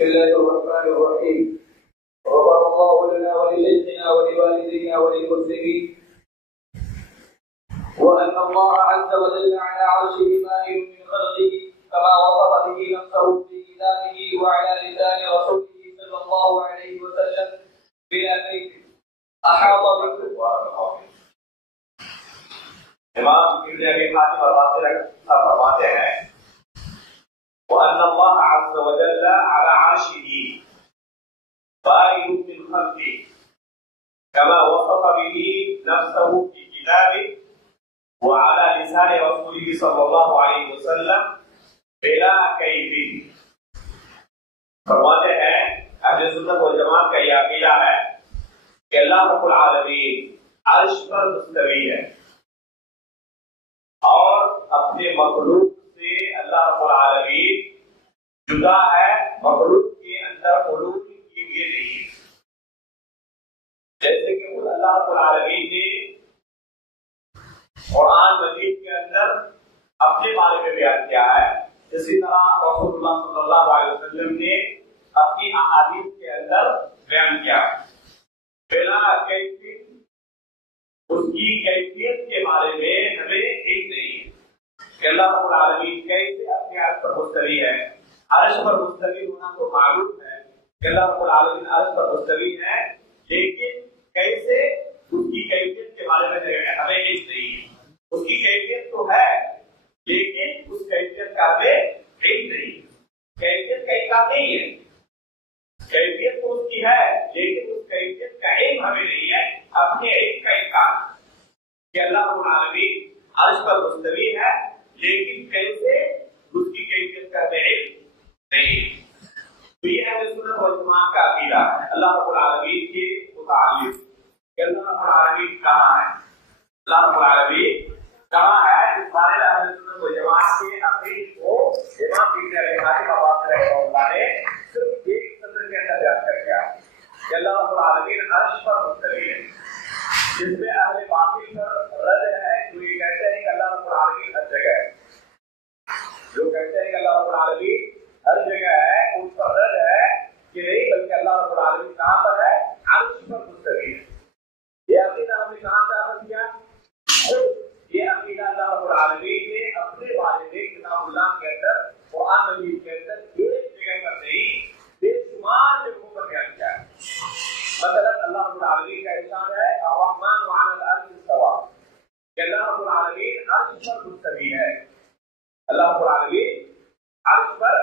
بسم الله الرحمن الرحيم. غفر الله لنا ولشيخنا ولوالدينا وللمسلمين. وأن الله عز وجل على عرشه مائل من خلقه كما وصف به نفسه في كتابه وعلى لسان رسوله صلى الله عليه وسلم بلا كيف أحاط بالكفار. امام ابن ابی حاتم الرازی فرماتے ہیں وَأَنَّ اللَّهَ عَزَّ وَجَلَّ عَلَى عَرْشِهِ بَائِنٌ مِنْ خَلْقِهِ كَمَا وَصَفَ بِهِ نَفْسَهُ فِي كِتَابِهِ وَعَلَى لِسَانِ رَسُولِهِ صلی اللہ علیہ وسلم بلا کیف. فرماتے ہیں اہل سنت والجماعت کا یہ عقیدہ ہے کہ اللہ رب العالمین عرش پر مستوی ہے اور اپنے مخلوق سے اللہ رب العالمین جدا ہے، مخلوق کے اندر حلول کی ہوئی نہیں ہے. جیسے کہ اللہ رب العالمین نے قرآن مجید کے اندر اپنے بارے میں بیان کیا ہے، اسی طرح رسول اللہ صلی اللہ علیہ وسلم نے اپنی احادیث کے اندر بیان کیا. بلا کیفیت، اس کی کیفیت کے بارے میں ہمیں علم نہیں ہے کہ اللہ رب العالمین کیسے اپنے عرش پر مستوی ہے. عرش پر مستوی ہونا تو معلوم ہے کہ اللہ رب العالمین عرش پر مستوی ہے، لیکن کیسے اس کی کیفیت کے بارے میں ہمیں علم نہیں ہے. اس کی کیفیت تو ہے لیکن اس کیفیت کا ہمیں علم نہیں ہے. کیفیت کا کام نہیں ہے، کیفیت تو اس کی ہے لیکن اس کیفیت کا علم ہمیں نہیں ہے. اپنے علم کا انکار کہ اللہ رب العالمین عرش پر مستوی ہے لیکن کیسے اس کی کیفیت کا ہمیں علم نہیں ہے. تو یہ اہل سنت والجماعت کا عقیدہ ہے اللہ رب العالمین کے متعلق کہ اللہ رب العالمین کہاں ہے. اللہ رب العالمین کہاں ہے اس بارے میں اہل سنت والجماعت کے عقیدے کو امام ابن ابی حاتم رحمہ اللہ نے صرف ایک سطر کے اندر بیان کر دیا کہ اللہ رب العالمین عرش پر مستوی ہے، جس میں اہل باطل پر رد ہے جو یہ کہتے ہیں کہ اللہ رب العالمین ہر جگہ ہے. جو کہتے ہیں کہ اللہ رب العالمین ہر جگہ ہے ان پر رد ہے کہ نہیں، بلکہ اللہ رب العالمین کہاں پر ہے؟ عرش پر مستوی ہے. یہ عقیدہ ہم نے کہاں سے اخذ کیا؟ یہ عقیدہ اللہ رب العالمین نے اپنے بارے میں کتاب اللہ کے اندر قرآن مجید کے اندر ایک جگہ پر نہیں بے شمار جگہوں پر بیان کیا ہے. مثلا اللہ رب العالمین کا ارشاد ہے الرحمن علی العرش استوى کہ اللہ رب العالمین عرش پر مستوی ہے. اللہ رب العالمین عرش پر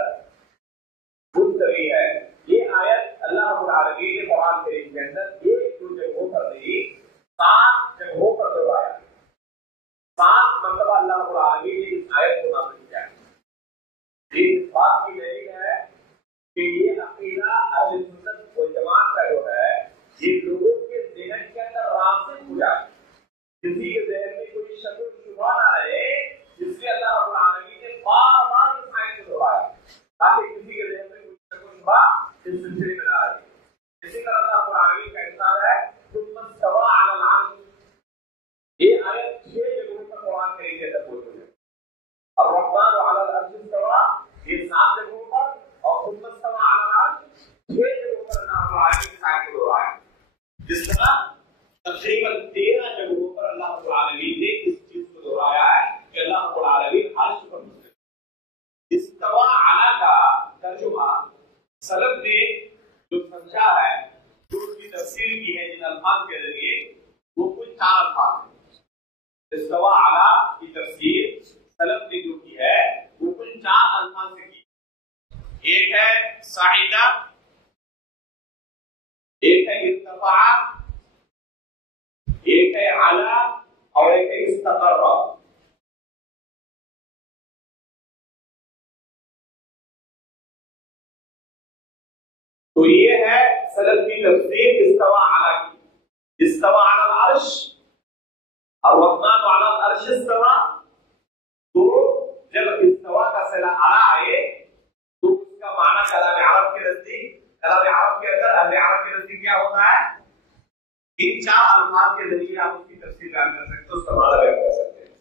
مستوی ہے. یہ آیت اللہ رب العالمین نے قرآن کریم کے اندر ایک دو جگہوں پر نہیں 7 جگہوں پر دہرایا. 7 مرتبہ اللہ رب العالمین نے اس آیت کو نازل کیا ہے. اس بات کی دلیل ہے کہ یہ عقیدہ اہل سنت والجماعت کا جو ہے یہ لوگوں کے ذہن کے اندر راسخ ہو جائے، کسی کے ذہن میں کوئی شک و شبہ نہ رہے، جس لیے اللہ رب العالمین نے بار بار اس آیت کو دہرایا تاکہ کسی کے ذہن میں کوئی شک و شبہ اس سلسلے میں نہ رہے. اسی طرح اللہ رب العالمین کا ارشاد ہے ثم استوى على العرش. یہ آیت 6 جگہوں پر قرآن کریم کے اندر موجود ہے. الرحمن علی العرش استوى یہ 7 جگہوں پر اور ثم استوى على العرش 6 جگہوں پر اللہ رب العالمین نے آیت کو دہرایا. جس طرح تقریباً 13 جگہوں پر اللہ رب العالمین نے اس چیز کو دہرایا ہے کہ اللہ رب العالمین عرش پر مستوی. استوى علی کا ترجمہ سلف نے جو سمجھا ہے، جو اس کی تفسیر کی ہے جن الفاظ کے ذریعے، وہ کچھ 4 الفاظ ہیں. استوى علی کی تفسیر سلف نے جو کی ہے وہ کل 4 الفاظ سے کی. ایک ہے صعیدہ، ایک ہے ارتفاع، ایک ہے علا اور ایک ہے استقر. تو یہ ہے سلف کی تفسیر استوى علی کی. استوى علی العرش، الرحمن علی العرش استوى. تو جب استوا کا صلہ علی آئے تو اس کا معنی کلام عرب کے نزدیک، کلام عرب کے اندر اہل عرب کے نزدیک کیا ہوتا ہے؟ ان 4 الفاظ کے ذریعے آپ اس کی تفسیر بیان کر سکتے ہیں، اس کا معنی بیان کر سکتے ہیں.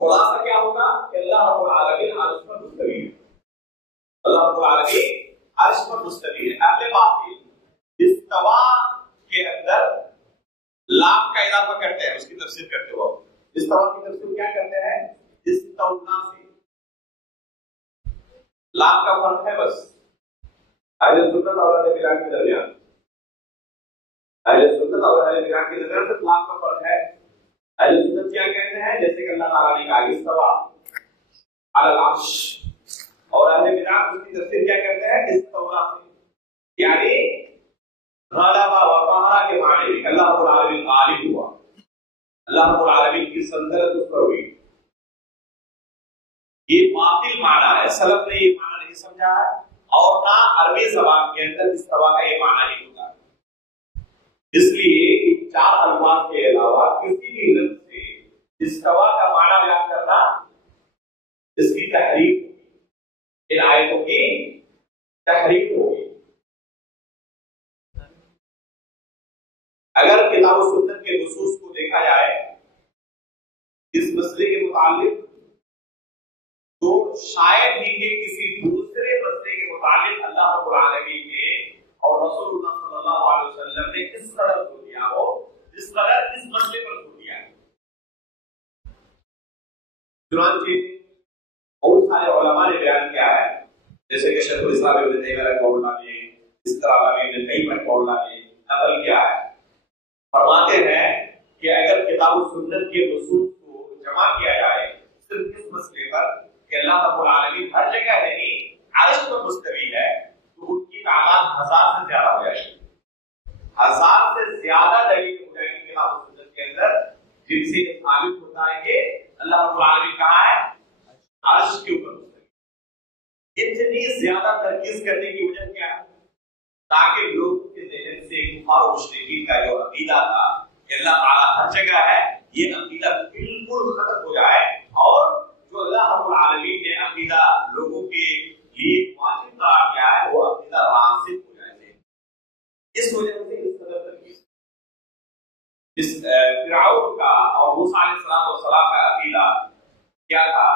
خلاصہ کیا ہوگا کہ اللہ رب العالمین عرش پر مستوی ہے. اللہ رب العالمین عرش پر مستوی ہے. اہل باطل استوا کے اندر لام کا اضافہ کرتے ہیں, اس کی تفسیر کرتے ہو. استوا کی تفسیر کیا کرتے ہیں؟ استونا سے لام کا فرق ہے بس. اہل سنت اور اہل بدعت کے درمیان, اہل سنت اور اہل بدعت کے درمیان صرف لام کا فرق ہے. اہل سنت کیا کہتے ہیں؟ جیسے کہ اللہ تعالیٰ نے کہا استوا علی العرش, اور اہل بدعت اس کی تفسیر کیا کرتے ہیں؟ استونا سے, یعنی غلبہ و قہر کے معنی میں اللہ رب العالمین غالب ہوا, اللہ رب العالمین کی سلطنت اس پر ہوئی. یہ باطل معنی ہے, سلف نے یہ معنی نہیں سمجھا ہے, اور نہ عربی زبان کے اندر استوا کا یہ معنی نہیں ہوتا. اس لیے ان چار الفاظ کے علاوہ کسی بھی لفظ سے استوا کا معنی بیان کرنا اس کی تحریف ہوگی, ان آیتوں کی تحریف ہوگی. اگر کتاب و سنت کے نصوص کو دیکھا جائے اس مسئلے کے متعلق, تو شاید ہی کہ کسی دوسرے مسئلے کے متعلق اللہ رب العالمین نے اور رسول اللہ صلی اللہ علیہ وسلم نے اس قدر زور دیا ہو جس قدر اس مسئلے پر زور دیا ہے. چنانچہ بہت سارے علماء نے بیان کیا ہے, جیسے کہ شیخ الاسلام ابن تیمیہ رحمہ اللہ نے, اس طرح ابن قیم رحمہ اللہ نے نقل کیا ہے. فرماتے ہیں کہ اگر کتاب و سنت کے نصوص کو جمع کیا جائے صرف اس مسئلے پر کہ اللہ رب العالمین ہر جگہ نہیں عرش پر مستوی ہے, تو ان کی تعداد 1000 سے زیادہ ہو جائے گی. 1000 سے زیادہ دلیل ہو جائے گی کتاب و سنت کے اندر جن سے ثابت ہوتا ہے کہ اللہ رب العالمین کہاں ہے؟ عرش کے اوپر مستوی. اتنی زیادہ ترکیز کرنے کی وجہ کیا ہے؟ تاکہ لوگوں کے ذہن سے کفار و مشرکین کا جو عقیدہ تھا کہ اللہ تعالیٰ ہر جگہ ہے, یہ عقیدہ بالکل ختم ہو جائے, اور جو اللہ رب العالمین نے عقیدہ لوگوں کے لیے واجب قرار کیا ہے وہ عقیدہ راسخ ہو جائے. اس وجہ سے اس قدر ترکیز اس فرعون کا اور موسیٰ علیہ السلام کا عقیدہ کیا تھا؟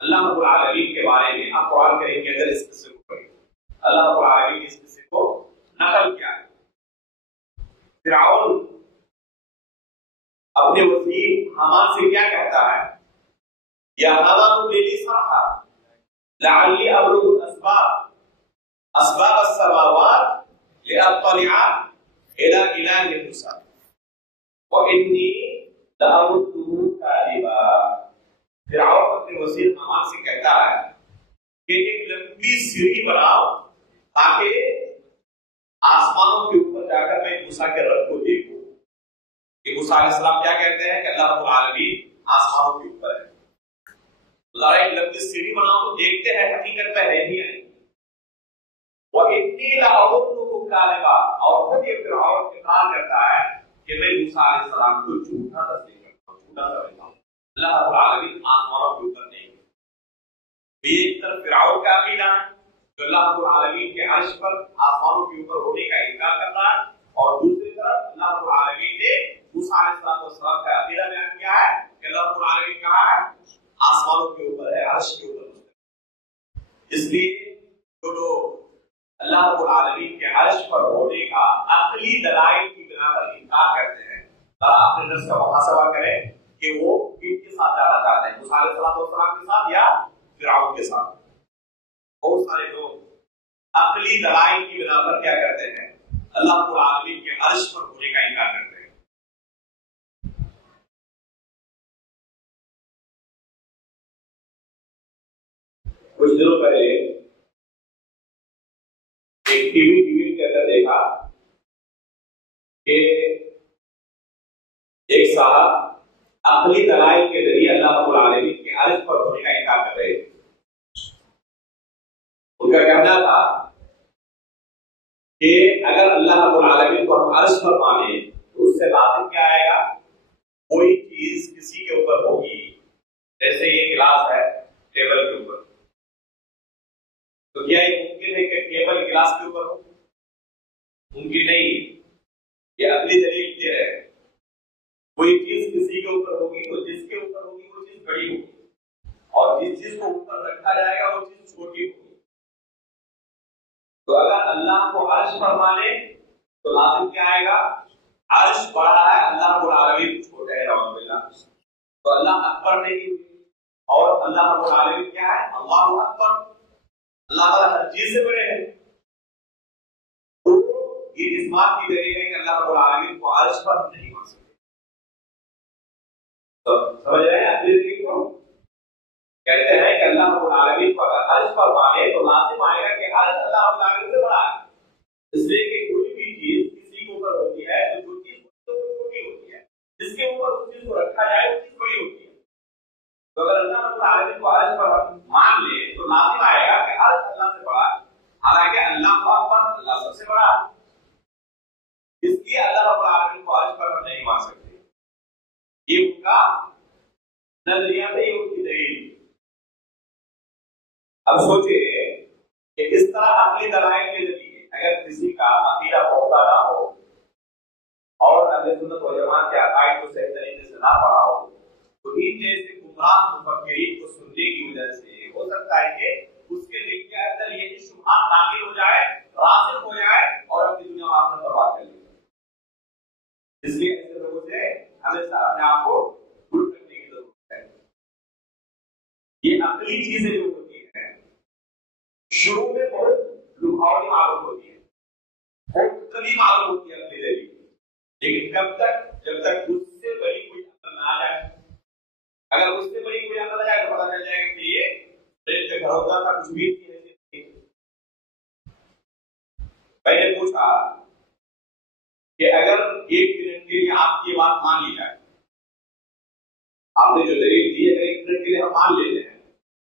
اللہ رب العالمین کے بارے میں آپ قرآن کریم کے اندر اس قصے کو پڑھیں, اللہ رب العالمین نے اس قصے کو نقل کیا ہے. فرعون اپنے وزیر حامان سے کیا کہتا ہے؟ یا حامان لیلی صرحا لعلی ابلغ اسباب السماوات لاطلع الى اله موسى وانی لأظنه كاذبا. فرعون اپنے وزیر حامان سے کہتا ہے کہ ایک لمبی سیڑھی بناؤ تاکہ آسمانوں کے اوپر جا کر میں موسیٰ کے رب کو دیکھوں. کہ موسیٰ علیہ السلام کیا کہتے ہیں کہ اللہ رب العالمین آسمانوں کے اوپر ہے. اللہ ایک لمبی سیڑھی بناؤ تو دیکھتے ہیں حقیقت میں ہے ہی نہیں. وَإِنِّي لَأَظُنُّهُ كَاذِبًا, اور خود یہ فرعون اقرار کرتا ہے کہ میں موسیٰ علیہ السلام کو جھوٹا تصدیق کرتا ہوں, جھوٹا سمجھتا ہوں. اللہ رب العالمین آسمانوں کے اوپر نہیں. یہ ایک طرف فرعون کا عقیدہ ہے کہ اللہ رب العالمین کے عرش پر آسمانوں کے اوپر ہونے کا انکار کر رہا ہے, اور دوسری طرف اللہ رب العالمین نے موسیٰ علیہ السلام کا عقیدہ بیان کیا ہے کہ اللہ رب العالمین کہاں ہے؟ آسمانوں کے اوپر ہے, عرش کے اوپر. اس لیے جو لوگ اللہ رب العالمین کے عرش پر ہونے کا عقلی دلائل کی بنا پر انکار کرتے ہیں, ذرا اپنے نفس کا محاسبہ کریں کہ وہ کن کے ساتھ جانا چاہتے ہیں, موسیٰ علیہ السلام کے ساتھ یا فرعون کے ساتھ. بہت سارے لوگ عقلی دلائل کی بنا پر کیا کرتے ہیں؟ اللہ رب العالمین کے عرش پر ہونے کا انکار کرتے ہیں. کچھ دنوں پہلے ایک ٹی وی کے اندر دیکھا کہ ایک صاحب عقلی دلائل کے ذریعے اللہ رب العالمین کے عرش پر ہونے کا انکار کر رہے تھے. ان کا کہنا تھا کہ اگر اللہ رب العالمین کو ہم عرش پر مانیں تو اس سے لازم کیا آئے گا؟ کوئی چیز کسی کے اوپر ہوگی. جیسے یہ گلاس ہے ٹیبل کے اوپر, تو کیا یہ ممکن ہے کہ ٹیبل گلاس کے اوپر ہو؟ ممکن نہیں. یہ عقلی دلیل دے رہے ہیں کوئی چیز کسی کے اوپر ہوگی تو جس کے اوپر ہوگی وہ چیز بڑی ہوگی, اور جس چیز کو اوپر رکھا جائے گا وہ چیز چھوٹی ہوگی. عرش فرما لے تو لازم کیا آئے گا؟ عرش بڑا ہے، اللہ رب العالمین چھوٹے ہے، نعوذ باللہ. تو اللہ اکبر نہیں، اور اللہ رب العالمین کیا ہے؟ اللہ اکبر. اللہ تعالیٰ ہر چیز سے بڑے ہیں. تو یہ اس بات کی دلیل ہے کہ اللہ رب العالمین کو عرش پر نہیں مان سکتے. تو سمجھ رہے ہیں اپنی دلیل کو؟ کہتے ہیں کہ اللہ رب العالمین کو اگر عرش پر مانے تو لازم آئے گا کہ عرش اللہ رب العالمین سے بڑا ہے. اس لیے کہ کوئی بھی چیز کسی کے اوپر ہوتی ہے تو جو چیز چھوٹی ہوتی ہے، جس کے اوپر اس چیز کو رکھا جائے وہ چیز بڑی ہوتی ہے. تو اگر اللہ رب العالمین کو عرش پر مان لے تو لازم آئے گا کہ عرش اللہ سے بڑا ہے، حالانکہ اللہ اکبر، اللہ سب سے بڑا ہے. اس لیے اللہ رب العالمین کو عرش پر ہم نہیں مان سکتے. یہ ان کا نظریہ ہے، یہ ان کی دلیل. اب سوچے کہ اس طرح عقلی دلائل کے ذریعے اگر کسی کا عقیدہ پختہ نہ ہو اور اہل سنت و جماعت کے عقائد کو صحیح طریقے سے نہ پڑھا ہو تو ان جیسے گمراہ مفکرین کو سننے کی وجہ سے ہو سکتا ہے کہ اس کے دل کے اندر یہ شبہات داخل ہو جائے، راسخ ہو جائے اور اپنی دنیا میں آخرت برباد کر لے. اس لیے ایسے لوگوں سے ہمیشہ اپنے آپ کو دور کرنے کی ضرورت ہے. یہ عقلی چیزیں جو ہوتی ہیں شروع میں بہت لبھاؤنی معلوم ہوتی ہے، بہت قریب معلوم ہوتی ہے اپنے ذریعے، لیکن کب تک؟ جب تک اس سے بڑی کوئی عقل نہ آ جائے. اگر اس سے بڑی کوئی عقل آ جائے تو پتہ چل جائے گا کہ یہ ریت کا گھر ہوتا تھا، کچھ بھی نہیں. میں نے پوچھا کہ اگر ایک منٹ کے لیے آپ کی بات مان لی جائے، آپ نے جو دلیل دی اگر ایک منٹ کے لیے ہم مان لیتے ہیں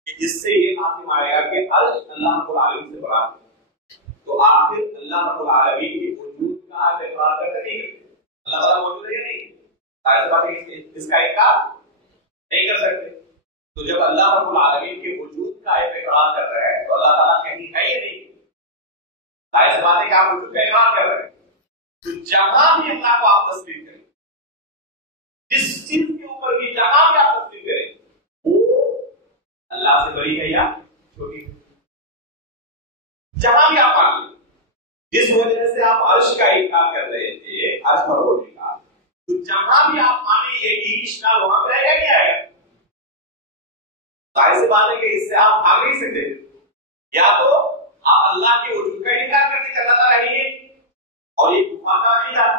کہ اس سے یہ لازم آئے گا کہ عرش اللہ رب العالمین سے بڑا ہے، تو آخر اللہ رب العالمین کے وجود کا آپ اقرار کرتے نہیں کرتے؟ اللہ تعالیٰ موجود ہے یا نہیں؟ ظاہر سی بات ہے اس کا انکار نہیں کر سکتے. تو جب اللہ رب العالمین کے وجود کا اقرار کر رہے ہیں تو اللہ تعالیٰ کہیں ہے یا نہیں؟ ظاہر سی بات ہے کہ آپ وجود کا اقرار کر رہے ہیں. تو جہاں بھی اللہ کو آپ تسلیم کریں، جس چیز کے اوپر بھی جہاں بھی آپ تسلیم کریں وہ اللہ سے بڑی ہے یا چھوٹی ہے. جہاں بھی آپ آگے جس وجہ سے آپ عرش کا انکار کر رہے تھے، عرش پر ہونے کا، تو جہاں بھی آپ مانیں یہ اشکال وہاں پہ رہے گا نہیں آئے گا. ظاہر سی بات ہے کہ اس سے آپ بھاگ نہیں سکتے. یا تو آپ اللہ کے وجود کا انکار کرتے کرتا رہیے اور یہ گفا کا عقیدہ ہے.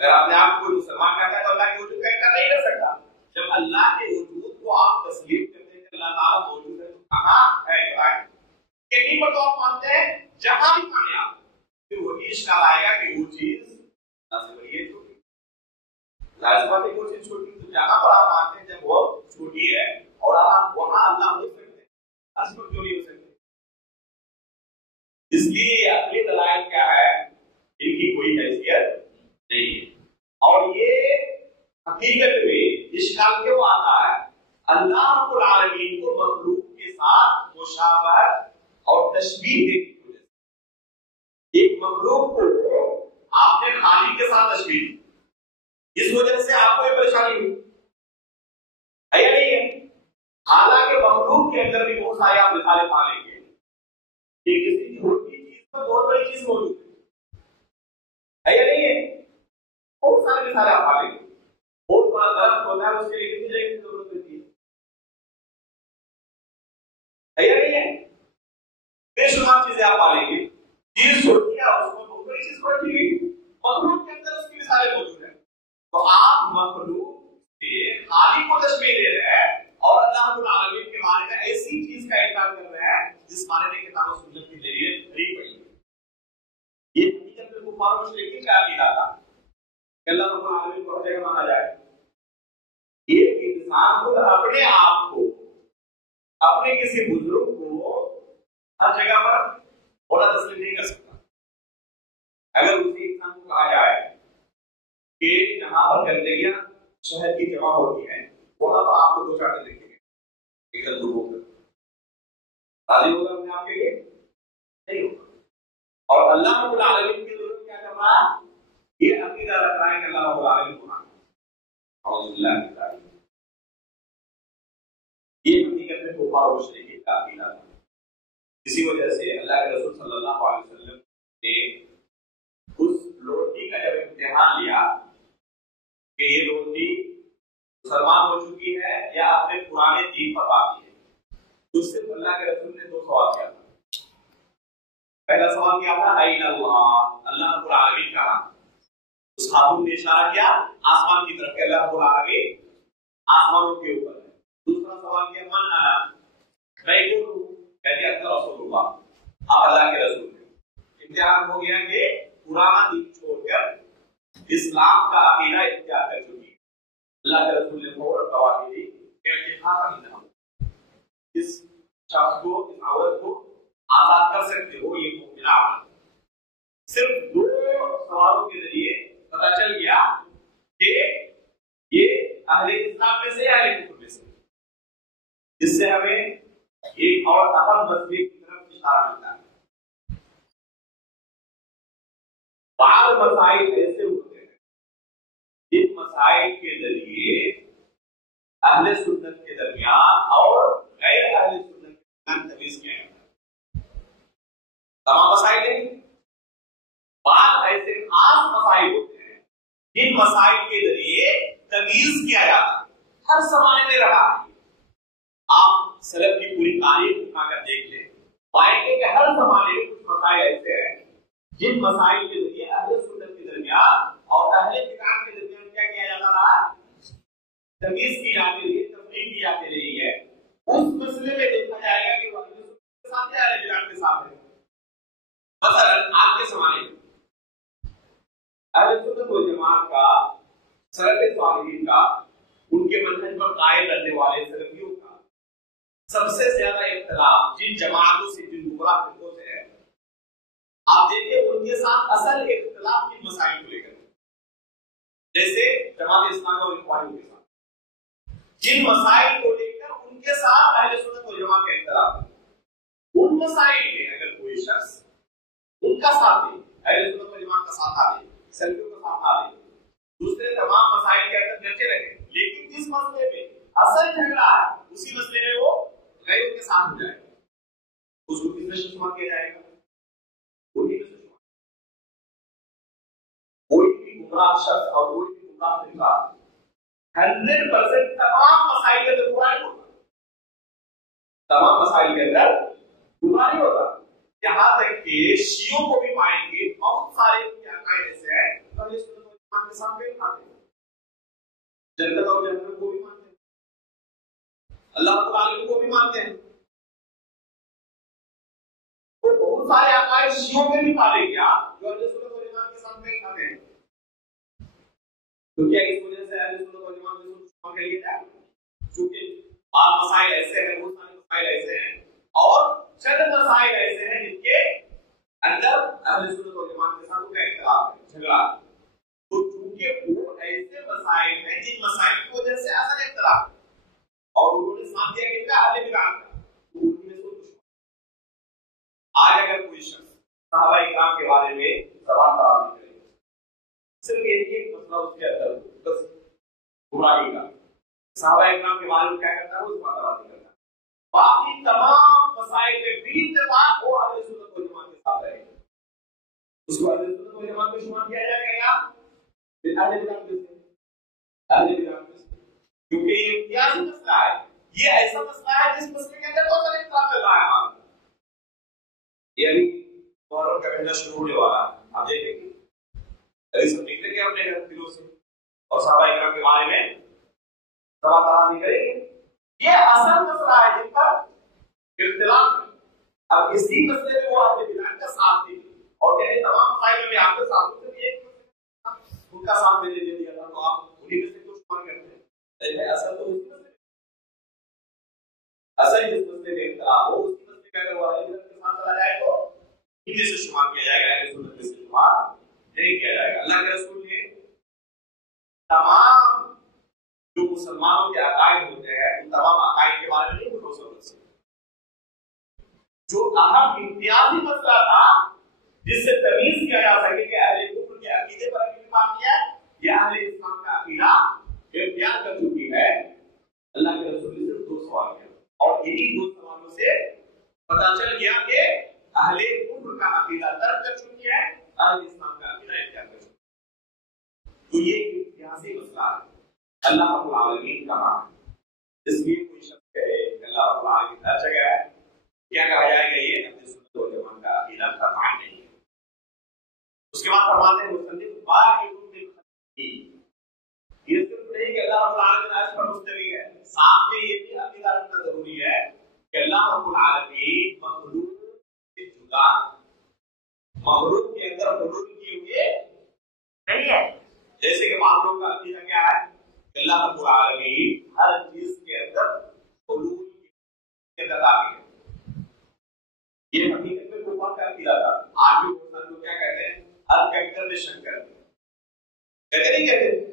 اگر آپ نے آپ کو مسلمان کہتا ہے تو اللہ کے وجود کا انکار نہیں کر سکتا. جب اللہ کے وجود کو آپ تسلیم کرتے ہیں کہ اللہ تعالیٰ موجود ہے تو کہاں ہے؟ کہیں پر تو آپ مانتے ہیں، جہاں بھی مانے آپ پھر وہی اشکال آئے گا کہ وہ چیز اللہ سے بڑی ہے چھوٹی. ظاہر سی بات ہے کہ وہ چیز چھوٹی، تو جہاں پر آپ مانتے ہیں جب وہ چھوٹی ہے اور آپ وہاں اللہ ہو سکتے ہیں، عرش پر کیوں نہیں ہو سکتے؟ اس لیے عقلی دلائل کیا ہے؟ ان کی کوئی حیثیت نہیں ہے. اور یہ حقیقت میں اشکال کیوں آتا ہے؟ اللہ رب العالمین کو مخلوق کے ساتھ مشابہت اور تشبیہ دینے کی وجہ سے ایک مخلوق کو آپ نے خالق کے ساتھ تشبیہ دی، اس وجہ سے آپ کو یہ پریشانی ہوئی ہے یا نہیں ہے؟ حالانکہ مخلوق کے اندر بھی بہت ساری آپ مثالیں پا لیں گے کہ کسی چھوٹی چیز میں بہت بڑی چیز موجود ہے یا نہیں ہے؟ بہت ساری مثالیں آپ پا لیں گے. بہت بڑا درخت ہوتا ہے، اس کے لیے کتنی جگہ کی ضرورت ہوتی ہے یا نہیں ہے؟ بے شمار چیزیں آپ پالیں گے. چیز چھوٹی ہے اس میں بہت بڑی چیز پڑتی ہے. مخلوق کے اندر اس کی مثالیں موجود ہیں. تو آپ مخلوق سے خالق کو تشبیہ دے رہے ہیں اور اللہ رب العالمین کے بارے میں ایسی چیز کا انکار کر رہے ہیں جس بارے میں کتاب و سنت کی دلیل نہیں پڑی. یہ حقیقت میں کفار و مشرکین کا عقیدہ تھا کہ اللہ رب العالمین کو ہر جگہ مانا جائے. یہ انسان خود اپنے آپ کو، اپنے کسی بزرگ کو ہر جگہ پر ہونا تسلیم نہیں کر سکتا. اگر اسی انسان کو کہا جائے کہ جہاں پر گندگیاں شہر کی جمع ہوتی ہیں وہاں پر آپ کو دو چاٹے دیکھیں گے، ایک دم دور ہوگا، راضی ہوگا اپنے آپ کے لیے؟ نہیں ہوگا. اور اللہ رب العالمین کی ضرورت کیا کر رہا ہے؟ یہ عقیدہ رکھ رہا ہے کہ اللہ رب العالمین کو ماننا. اعوذ باللہ من ذالک. یہ حقیقت میں کفار و مشرکین کا عقیدہ ہے. اسی وجہ سے اللہ کے رسول صلی اللہ علیہ وسلم نے اس لوٹی کا جب امتحان لیا کہ یہ لوٹی مسلمان ہو چکی ہے یا اپنے پرانے دین پر باقی ہے، تو اس سے اللہ کے رسول نے 2 سوال کیا تھا. پہلا سوال کیا تھا این اللہ، اللہ رب العالمین کہاں؟ اس خاتون نے اشارہ کیا آسمان کی طرف کہ اللہ رب العالمین آسمانوں کے اوپر ہے. دوسرا سوال کیا من انا، میں کون ہوں؟ کہہ دیا انت رسول اللہ، آپ اللہ کے رسول ہیں. امتحان ہو گیا کہ پرانا دین چھوڑ کر اسلام کا عقیدہ اختیار کر چکی. اللہ کے رسول نے فوراً گواہی دی کہ اس شخص کو، اس عورت کو آزاد کر سکتے ہو، یہ مومنہ عورت. صرف 2 سوالوں کے ذریعے پتہ چل گیا کہ یہ اہل اسلام میں سے اہل کفر میں سے. اس سے ہمیں ایک اور اہم مسئلے کی طرف اشارہ ملتا ہے. بعض مسائل ایسے ہوتے ہیں جن مسائل کے ذریعے اہل سنت کے درمیان اور غیر اہل سنت کے درمیان تمیز کیا جاتا ہے. تمام مسائل نہیں، بعض ایسے خاص مسائل ہوتے ہیں جن مسائل کے ذریعے تمیز کیا جاتا ہے. ہر زمانے میں رہا ہے. آپ سلف کی پوری تاریخ اٹھا کر دیکھ لیں، پائیں گے کہ ہر زمانے میں کچھ مسائل ایسے ہیں جن مسائل کے ذریعے اہل سنت کے درمیان اور اہل بدعت کے درمیان کیا کیا جاتا رہا ہے؟ تمیز کی جاتی رہی ہے، تفریق کی جاتی رہی ہے. اس مسئلے میں دیکھا جائے گا کہ وہ اہل سنت کے ساتھ ہے، اہل بدعت کے ساتھ ہے. مثلا آج کے زمانے میں اہل سنت و جماعت کا، سلف صالحین کا، ان کے منہج پر قائم رہنے والے سلفیوں کا سب سے زیادہ اختلاف جن جماعتوں سے، جن گمراہ فرقوں سے ہے، آپ دیکھیں ان کے ساتھ اصل اختلاف کی مسائل کو لے کر، جیسے جماعت اسلامی اور اخوانیوں کے ساتھ جن مسائل کو لے کر ان کے ساتھ اہل سنت و جماعت کا اختلاف ہے، ان مسائل میں اگر کوئی شخص ان کا ساتھ دے، اہل سنت و جماعت کا ساتھ دے، سلفیوں کا ساتھ دے، دوسرے تمام مسائل کے اندر چرچے رہے، لیکن جس مسئلے میں اصل جھگڑا ہے اسی مسئلے میں وہ غیروں کے ساتھ ہو جائے گا، اس کو کس میں شمار کیا جائے گا؟ وہی میں سے شمار. کوئی بھی گمراہ شخص اور کوئی بھی گمراہ فرقہ 100% تمام مسائل کے اندر برا نہیں ہوتا، تمام مسائل کے اندر برا نہیں ہوتا. یہاں تک کہ شیعوں کو بھی پائیں گے بہت سارے عقائد ایسے ہیں جو اہل سنت و جماعت کے ساتھ میل کھاتے ہیں، جنت اور جہنم کو بھی مانتے ہیں، اللہ رب العالمین کو بھی مانتے ہیں. تو بہت سارے عقائد شیعوں میں بھی پالے گیا جو اہل سنت و جماعت کے ساتھ میل کھاتے ہیں. تو کیا اس وجہ سے اہل سنت و جماعت کے ساتھ کے لیے جائے؟ چونکہ بعض مسائل ایسے ہیں، بہت سارے مسائل ایسے ہیں اور چند مسائل ایسے ہیں جن کے اندر اہل سنت و جماعت کے ساتھ ان کا اختلاف ہے، جھگڑا ہے. تو چونکہ وہ ایسے مسائل ہیں جن مسائل کی وجہ سے اصل اختلاف ہے اور انہوں نے ساتھ دیا کہ ان کا اہل بدعت کا، تو ان میں سے کچھ. آج اگر کوئی شخص صحابہ اکرام کے بارے میں زبان دراز کرے، صرف ایک مسئلہ اس کے اندر بس گمراہی کا، صحابہ اکرام کے بارے میں کیا کرتا ہے وہ زبان دراز کرتا ہے، باقی تمام مسائل میں بھی اتفاق وہ اہل سنت و جماعت کے ساتھ رہے گا، اس کو اہل سنت و جماعت میں شمار کیا جائے گا یا اہل بدعت میں سے؟ اہل بدعت میں سے، کیونکہ یہ امتیازی مسئلہ ہے، یہ ایسا مسئلہ ہے جس مسئلے کے اندر بہت سارے اختلاف چل رہا ہے ہمارا. یہ ابھی محرم کا مہینہ شروع ہونے والا ہے، آپ دیکھیں گے ابھی سب نکلیں گے اپنے گھر دلوں سے اور صحابہ اکرام کے بارے میں زبان دراز کریں گے. یہ اصل مسئلہ ہے جن پر اختلاف ہے. اب اسی مسئلے میں وہ اہل بدعت کا ساتھ دیں اور کہتے تمام مسائل میں آپ کے ساتھ سے بھی ایک ان کا ساتھ دے دیا تھا، تو آپ انہیں میں سے کچھ شمار کرتے ہیں. لیکن اصل تو اسی مسئلے، اصل جس مسئلے میں اختلاف ہو اسی مسئلے میں اگر وہ اہل بدعت کے ساتھ چلا جائے تو ان میں سے شمار کیا جائے گا، اہل سنت میں سے شمار نہیں کیا جائے گا. اللہ کے رسول نے تمام جو مسلمانوں کے عقائد ہوتے ہیں ان تمام عقائد کے بارے میں نہیں بھروسہ، جو اہم امتیازی مسئلہ تھا جس سے تمیز کیا جا سکے کہ اہل کفر کے عقیدے پر اتفاق کیا ہے یا اہل اسلام کا عقیدہ اختیار کر چکی ہے، اللہ کے رسول نے صرف 2 سوال کیا اور انہی 2 سوالوں سے پتہ چل گیا کہ اہل کفر کا عقیدہ ترک کر چکی ہے، اہل اسلام کا عقیدہ اختیار کر چکی ہے۔ تو یہ اتہاسی مسئلہ ہے۔ اللہ رب العالمین کہا، اس لیے کوئی شخص کہے کہ اللہ رب العالمین ہر جگہ ہے، کیا کہا جائے گا؟ یہ اہل سنت والجماعت کا عقیدہ قطعاً نہیں ہے۔ اس کے بعد فرماتے ہیں مصنف باقی یہ صرف نہیں کہ اللہ رب العالمین عرش پر مستوی ہے، سامنے یہ بھی عقیدہ رکھنا ضروری ہے کہ اللہ رب العالمین مخلوق سے جدا ہے، مخلوق کے اندر حلول کیے ہوئے نہیں ہے۔ جیسے کہ معلوم کا عقیدہ کیا ہے کہ اللہ رب العالمین ہر چیز کے اندر حلول کے اندر داخل ہے۔ یہ حقیقت میں کفر کا عقیدہ تھا۔ آج بھی بہت سارے لوگ کیا کہتے ہیں؟ ہر کیریکٹر میں شک کرتے ہیں، کہتے نہیں کہتے؟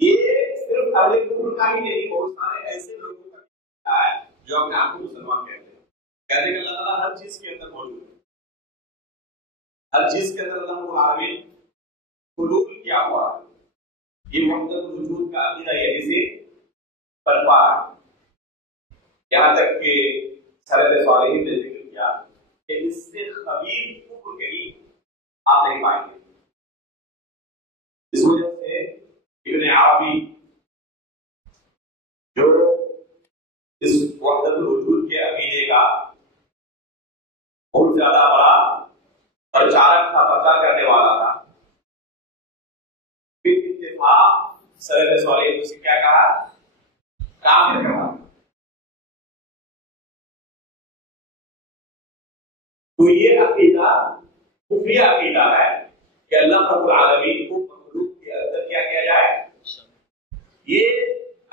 یہ صرف اہل کفر کا ہی نہیں، بہت سارے ایسے لوگوں کا ہے جو اپنے آپ کو مسلمان کہتے ہیں، کہتے ہیں کہ اللہ تعالیٰ ہر چیز کے اندر موجود ہے، ہر چیز کے اندر اللہ رب العالمین حلول کیا ہوا ہے۔ یہ وحدت الوجود کا عقیدہ یہی سے پنپا ہے، یہاں تک کہ سلف صالحین نے ذکر کیا کہ اس سے خبیث کفر کہیں آپ نہیں پائیں گے۔ اس وجہ سے ابن عربی جو اس وحدت الوجود کے عقیدے کا بہت زیادہ بڑا پرچارک تھا، پرچار کرنے والا تھا، پھر اتفاق سلف صالحین نے اسے کیا کہا؟ کافر کہا۔ تو یہ عقیدہ کفری عقیدہ ہے کہ اللہ رب العالمین کو مخلوق کے اندر کیا کیا جائے؟ یہ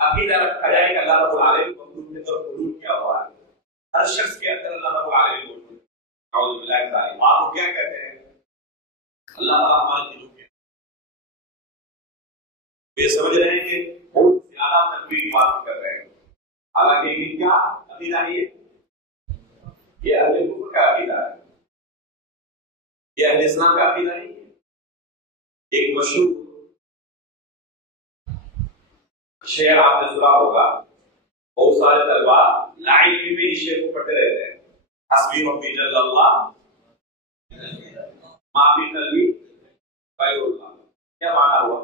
عقیدہ رکھا جائے کہ اللہ رب العالمین مخلوق کے اندر حلول کیا ہوا ہے، ہر شخص کے اندر اللہ رب العالمین موجود ہے۔ اعوذ باللہ من ذالک۔ آپ لوگ کیا کہتے ہیں؟ اللہ تعالیٰ ہمارے دلوں کے یہ سمجھ رہے ہیں کہ بہت زیادہ تنویر کی بات کر رہے ہیں، حالانکہ یہ کیا عقیدہ ہے؟ یہ اہل کفر کا عقیدہ ہے، یہ اہل اسلام کا عقیدہ نہیں ہے۔ ایک مشہور شعر آپ نے سنا ہوگا، بہت سارے طلبا لائن میں اس شعر کو پڑھتے رہتے ہیں، حسبی ربی جل اللہ ما فی قلبی غیر اللہ۔ کیا معنی ہوا؟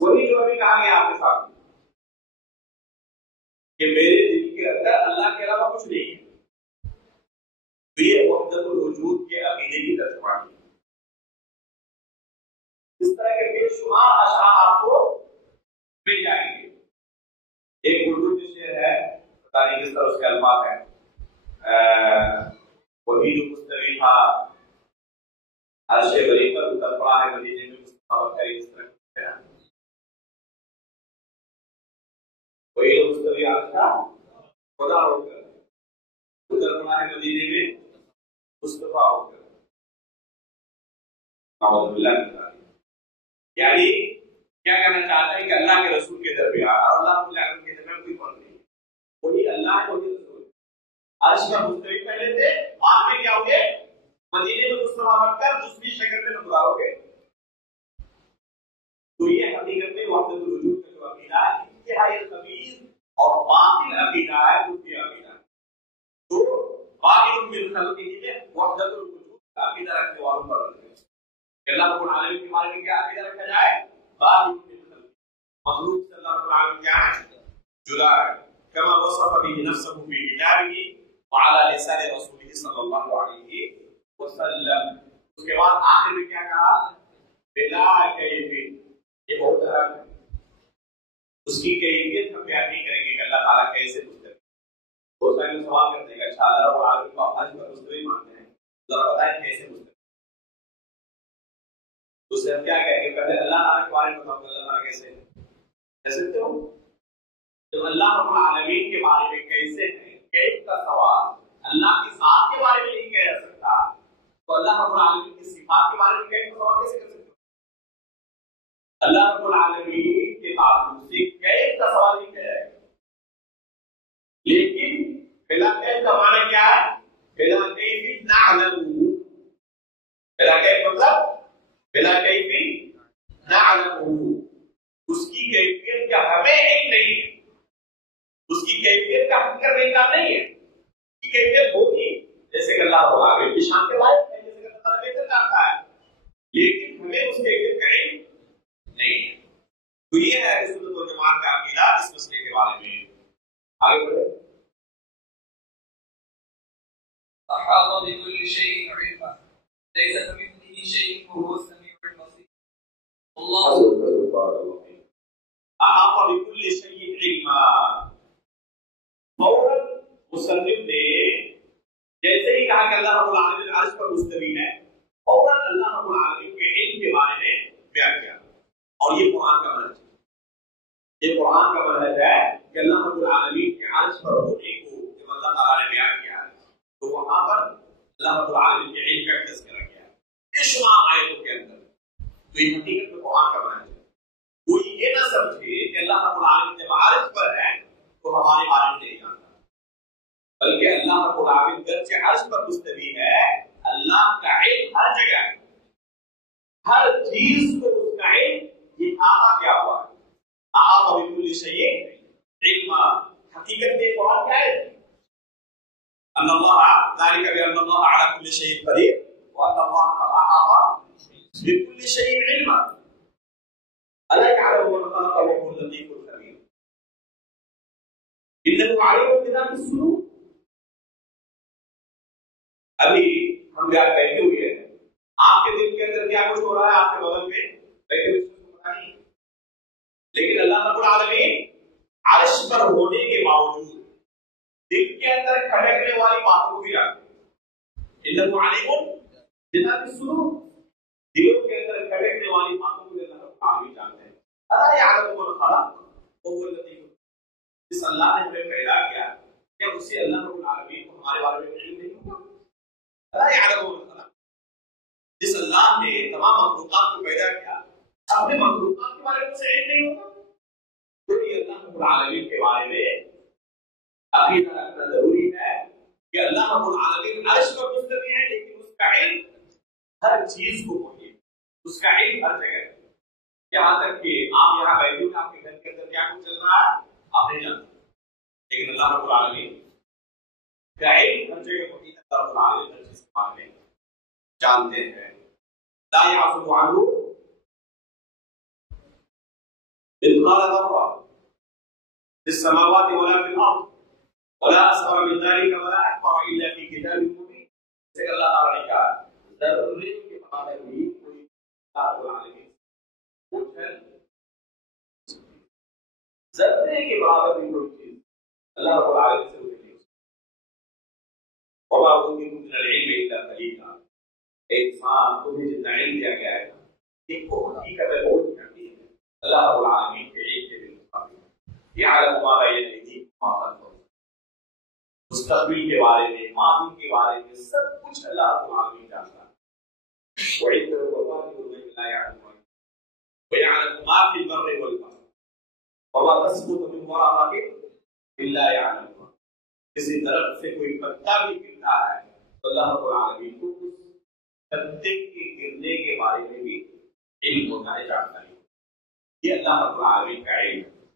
وہی جو ابھی کہا گیا آپ کے ساتھ کہ میرے دل کے اندر اللہ کے علاوہ کچھ نہیں ہے۔ تو یہ وحدت الوجود کے عقیدے کی ترجمانی ہے۔ اس طرح کے بے شمار اشعار آپ کو مل جائیں گے۔ ایک اردو میں شعر ہے، پتہ نہیں کس طرح اس کے الفاظ ہیں، وہی جو مستوی تھا عرش بری پر اتر پڑا ہے مدینے میں مصطفیٰ کریم، اس طرح وہی جو مستوی عرش تھا خدا ہو کر اتر پڑا ہے مدینے میں مصطفیٰ ہو کر۔ اعوذ باللہ من ذالک۔ یعنی کیا کہنا چاہتے ہیں کہ اللہ کے رسول کے درمیان اور اللہ کے درمیان کوئی فرق نہیں، وہی اللہ کو رسول عرش کا مستوی پہلے تھے، بعد میں کیا ہوگے؟ مدینے میں مصطفیٰ بن کر دوسری شکل میں خدا ہو گئے۔ تو یہ حقیقت میں وحدت الوجود کا جو عقیدہ ہے انتہائی خبیث اور باطل عقیدہ ہے، دوسری عقیدہ ہے۔ تو باطل من خلقہ میں وحدت الوجود کا عقیدہ رکھنے والوں پر کہ اللہ رب العالمین کے بارے میں کیا عقیدہ رکھا جائے؟ باطل من خلقہ، مخلوق سے اللہ رب العالمین کیا ہے؟ جدا ہے، کما وصف به نفسه في کتابه وعلى لسان رسوله صلی اللہ علیہ وسلم۔ اس کے بعد آخر میں کیا کہا؟ بلا کیف، یہ بہت اہم ہے، اس کی کیفیت ہم بیان نہیں کریں گے کہ اللہ تعالیٰ کیسے مستوی۔ بہت سارے لوگ سوال کرتے ہیں کہ اچھا اللہ رب العالمین کو عرش پر مستوی مانتے ہیں، ذرا بتائیں کیسے مستوی؟ اس سے ہم کیا کہیں گے؟ پہلے اللہ تعالیٰ کے بارے میں بتاؤ، اللہ تعالیٰ کیسے کہہ سکتے ہو؟ جب اللہ رب العالمین کے بارے میں کیسے ہے، کیف کا سوال اللہ کی ذات کے بارے میں نہیں کہہ سکتا، تو اللہ رب العالمین کی صفات کے بارے میں کیف کا سوال کیسے کر سکتے ہو؟ اللہ رب العالمین کے تعلق سے کیف کا سوال نہیں کیا جائے گا، لیکن بلا کیف کا معنی کیا ہے؟ بلا کیف نعلم، بلا کیف مطلب بلا کیف نعلم، اس کی کیفیت کا ہمیں علم نہیں ہے، اس کی کیفیت کا ہم کرنے کا نہیں ہے، کی کیفیت ہوگی جیسے کہ اللہ رب العالمین کی شان کے لائق ہے، جیسے کہ اللہ تعالیٰ بہتر جانتا ہے، لیکن ہمیں اس کیفیت کا علم نہیں ہے۔ تو یہ ہے سنت والجماعت کا عقیدہ اس مسئلے کے بارے میں۔ آگے بڑھے۔ أحاط بكل شيء علما ليس كمثله شيء وهو السميع البصير الله أحاط بكل شيء علما۔ فوراً مصنف نے جیسے ہی کہا کہ اللہ رب العالمین عرش پر مستوی ہے، فوراً اللہ رب العالمین کے علم کے بارے میں بیان کیا، اور یہ قرآن کا منہج ہے۔ یہ قرآن کا منہج ہے کہ اللہ رب العالمین کے عرش پر ہونے کو جب اللہ تعالیٰ نے بیان کیا ہے تو وہاں پر اللہ رب العالمین کے علم کا تذکرہ کیا ہے اس آیتوں کے اندر۔ تو یہ حقیقت میں قرآن کا منہج ہے۔ کوئی یہ نہ سمجھے کہ اللہ رب العالمین جب عرش پر ہے تو ہمارے بارے میں نہیں جانتا، بلکہ اللہ رب العالمین گرچہ عرش پر مستوی ہے، اللہ کا علم ہر جگہ ہے، ہر چیز کو اس کا علم یہ احاطہ کیا ہوا ہے۔ احاطہ بکل شیء علما، حقیقت میں قرآن کیا ہے؟ ان اللہ ذلك بان اللہ على كل شيء قدیر وان اللہ قد احاط بكل شيء علما الا يعلم من خلق وهو اللطيف الخبير انه عليم بذات الصدور۔ ابھی ہم یہاں بیٹھے ہوئے ہیں، آپ کے دل کے اندر کیا کچھ ہو رہا ہے آپ کے بغل میں بیٹھے ہوئے کو پتہ نہیں، لیکن اللہ رب العالمین عرش پر ہونے کے باوجود دل کے اندر کھٹکنے والی باتوں کو بھی جانتے ہیں۔ انه علیم بذات الصدور، دلوں کے اندر کھٹکنے والی باتوں کو بھی اللہ رب العالمین جانتے ہیں۔ الا يعلم من خلق وهو اللطيف الخبير، جس اللہ نے ہمیں پیدا کیا کیا اسی اللہ رب العالمین کو ہمارے بارے میں علم نہیں ہوگا؟ الا يعلم من خلق، جس اللہ نے تمام مخلوقات کو پیدا کیا اپنے مخلوقات کے بارے میں اسے علم نہیں ہوگا؟ تو یہ اللہ رب العالمین کے بارے میں عقیدہ رکھنا ضروری ہے کہ اللہ رب العالمین عرش پر مستوی ہے، لیکن اس کا علم ہر چیز کو ہوگی، اس کا علم ہر جگہ ہے۔ یہاں تک کہ آپ یہاں بیٹھے ہوئے آپ کے گھر کے اندر کیا کچھ چل رہا ہے آپ نہیں جانتے، لیکن اللہ رب العالمین کا علم ہر جگہ ہوگی، اللہ رب العالمین ہر چیز کے بارے میں جانتے ہیں۔ لا يعزب عنه مثقال ذرة في السماوات ولا في الأرض ولا اصغر من ذلك ولا اكبر الا في كتاب مبين۔ جیسے اللہ تعالیٰ نے کہا ذرے کے برابر بھی کوئی اللہ رب العالمین ذرے کے برابر بھی کوئی چیز اللہ رب العالمین سے نہیں ہو سکتی۔ وما اوتیتم من العلم الا قلیلا، انسان تمہیں جتنا علم دیا گیا ہے ایک کو حقیقت ہے بہت کرتی ہے اللہ رب العالمین کے علم کے مطابق۔ یعلم ما بین ایدیہم وما خلفہم، مستقبل کے بارے میں، ماضی کے بارے میں، سب کچھ اللہ رب العالمین جانتا ہے۔ وعنده مفاتيح الغيب لا يعلمها ويعلم ما في البر والبحر وما تسقط من ورقة الا يعلمها۔ کسی درخت سے کوئی پتا بھی گرتا ہے تو اللہ رب العالمین کو اس پتے کے گرنے کے بارے میں بھی علم ہوتا ہے، جانکاری۔ یہ اللہ رب العالمین کا علم ہے۔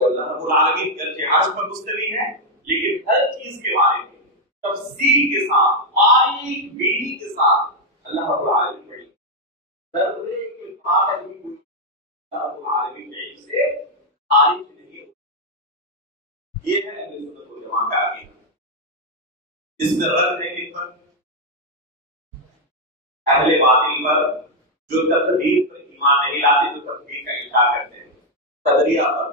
تو اللہ رب العالمین گرچہ عرش پر مستوی ہے، لیکن ہر چیز کے بارے میں تفصیل کے ساتھ، باریک بینی کے ساتھ اللہ رب العالمین علم، ذرے کے بارے میں کوئی اللہ رب العالمین کے علم سے خارج نہیں ہوتا۔ یہ ہے اہل سنت والجماعت کا عقیدہ۔ اس میں رد ہے کن پر؟ اہل باطل پر، جو تقدیر پر ایمان نہیں لاتے، جو تقدیر کا انکار کرتے ہیں، قدریہ پر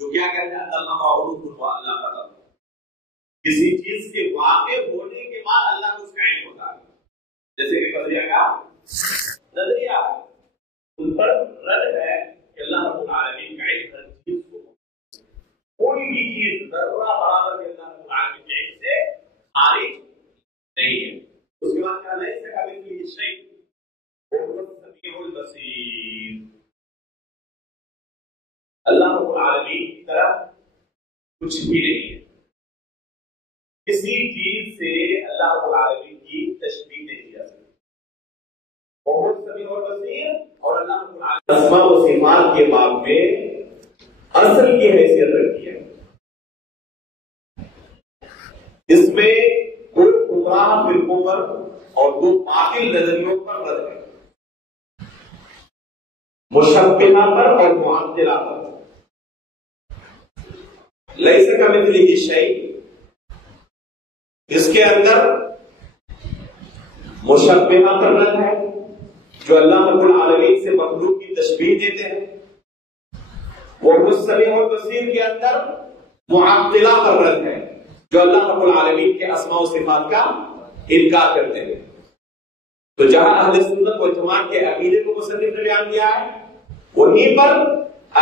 جو کیا کہتے ہیں اللہ معروف و اللہ قدر، کسی چیز کے واقع ہونے کے بعد اللہ کو اس کا علم ہوتا ہے، جیسے کہ قدریہ کا نظریہ ہے، ان پر رد ہے کہ اللہ رب العالمین کا علم ہر چیز کو، کوئی بھی چیز ذرہ برابر بھی اللہ رب العالمین کے علم سے خارج نہیں ہے۔ اس کے بعد کہا لیس کمثلہ شیء وهو السمیع البصیر، اللہ رب العالمین کی طرف کچھ بھی نہیں ہے، کسی چیز سے اللہ رب العالمین کی تشبیہ نہیں کی جا سکتی۔ وهو السمیع البصیر، اور اللہ رب العالمین اسماء و صفات کے باب میں اصل کی حیثیت رکھتی ہے۔ اس میں دو گمراہ فرقوں پر اور دو باطل نظریوں پر رد ہے، مشبہہ پر اور معطلہ پر۔ لیس کمثلہ شیء، اس کے اندر مشبہہ پر رد ہے جو اللہ رب العالمین سے مخلوق کی تشبیہ دیتے ہیں، وہ السمیع البصیر کے اندر معطلہ پر رد ہے جو اللہ رب العالمین کے اسماء و صفات کا انکار کرتے ہیں۔ تو جہاں اہل سنت و جماعت کے عقیدے کو مصنف نے بیان کیا ہے، وہیں پر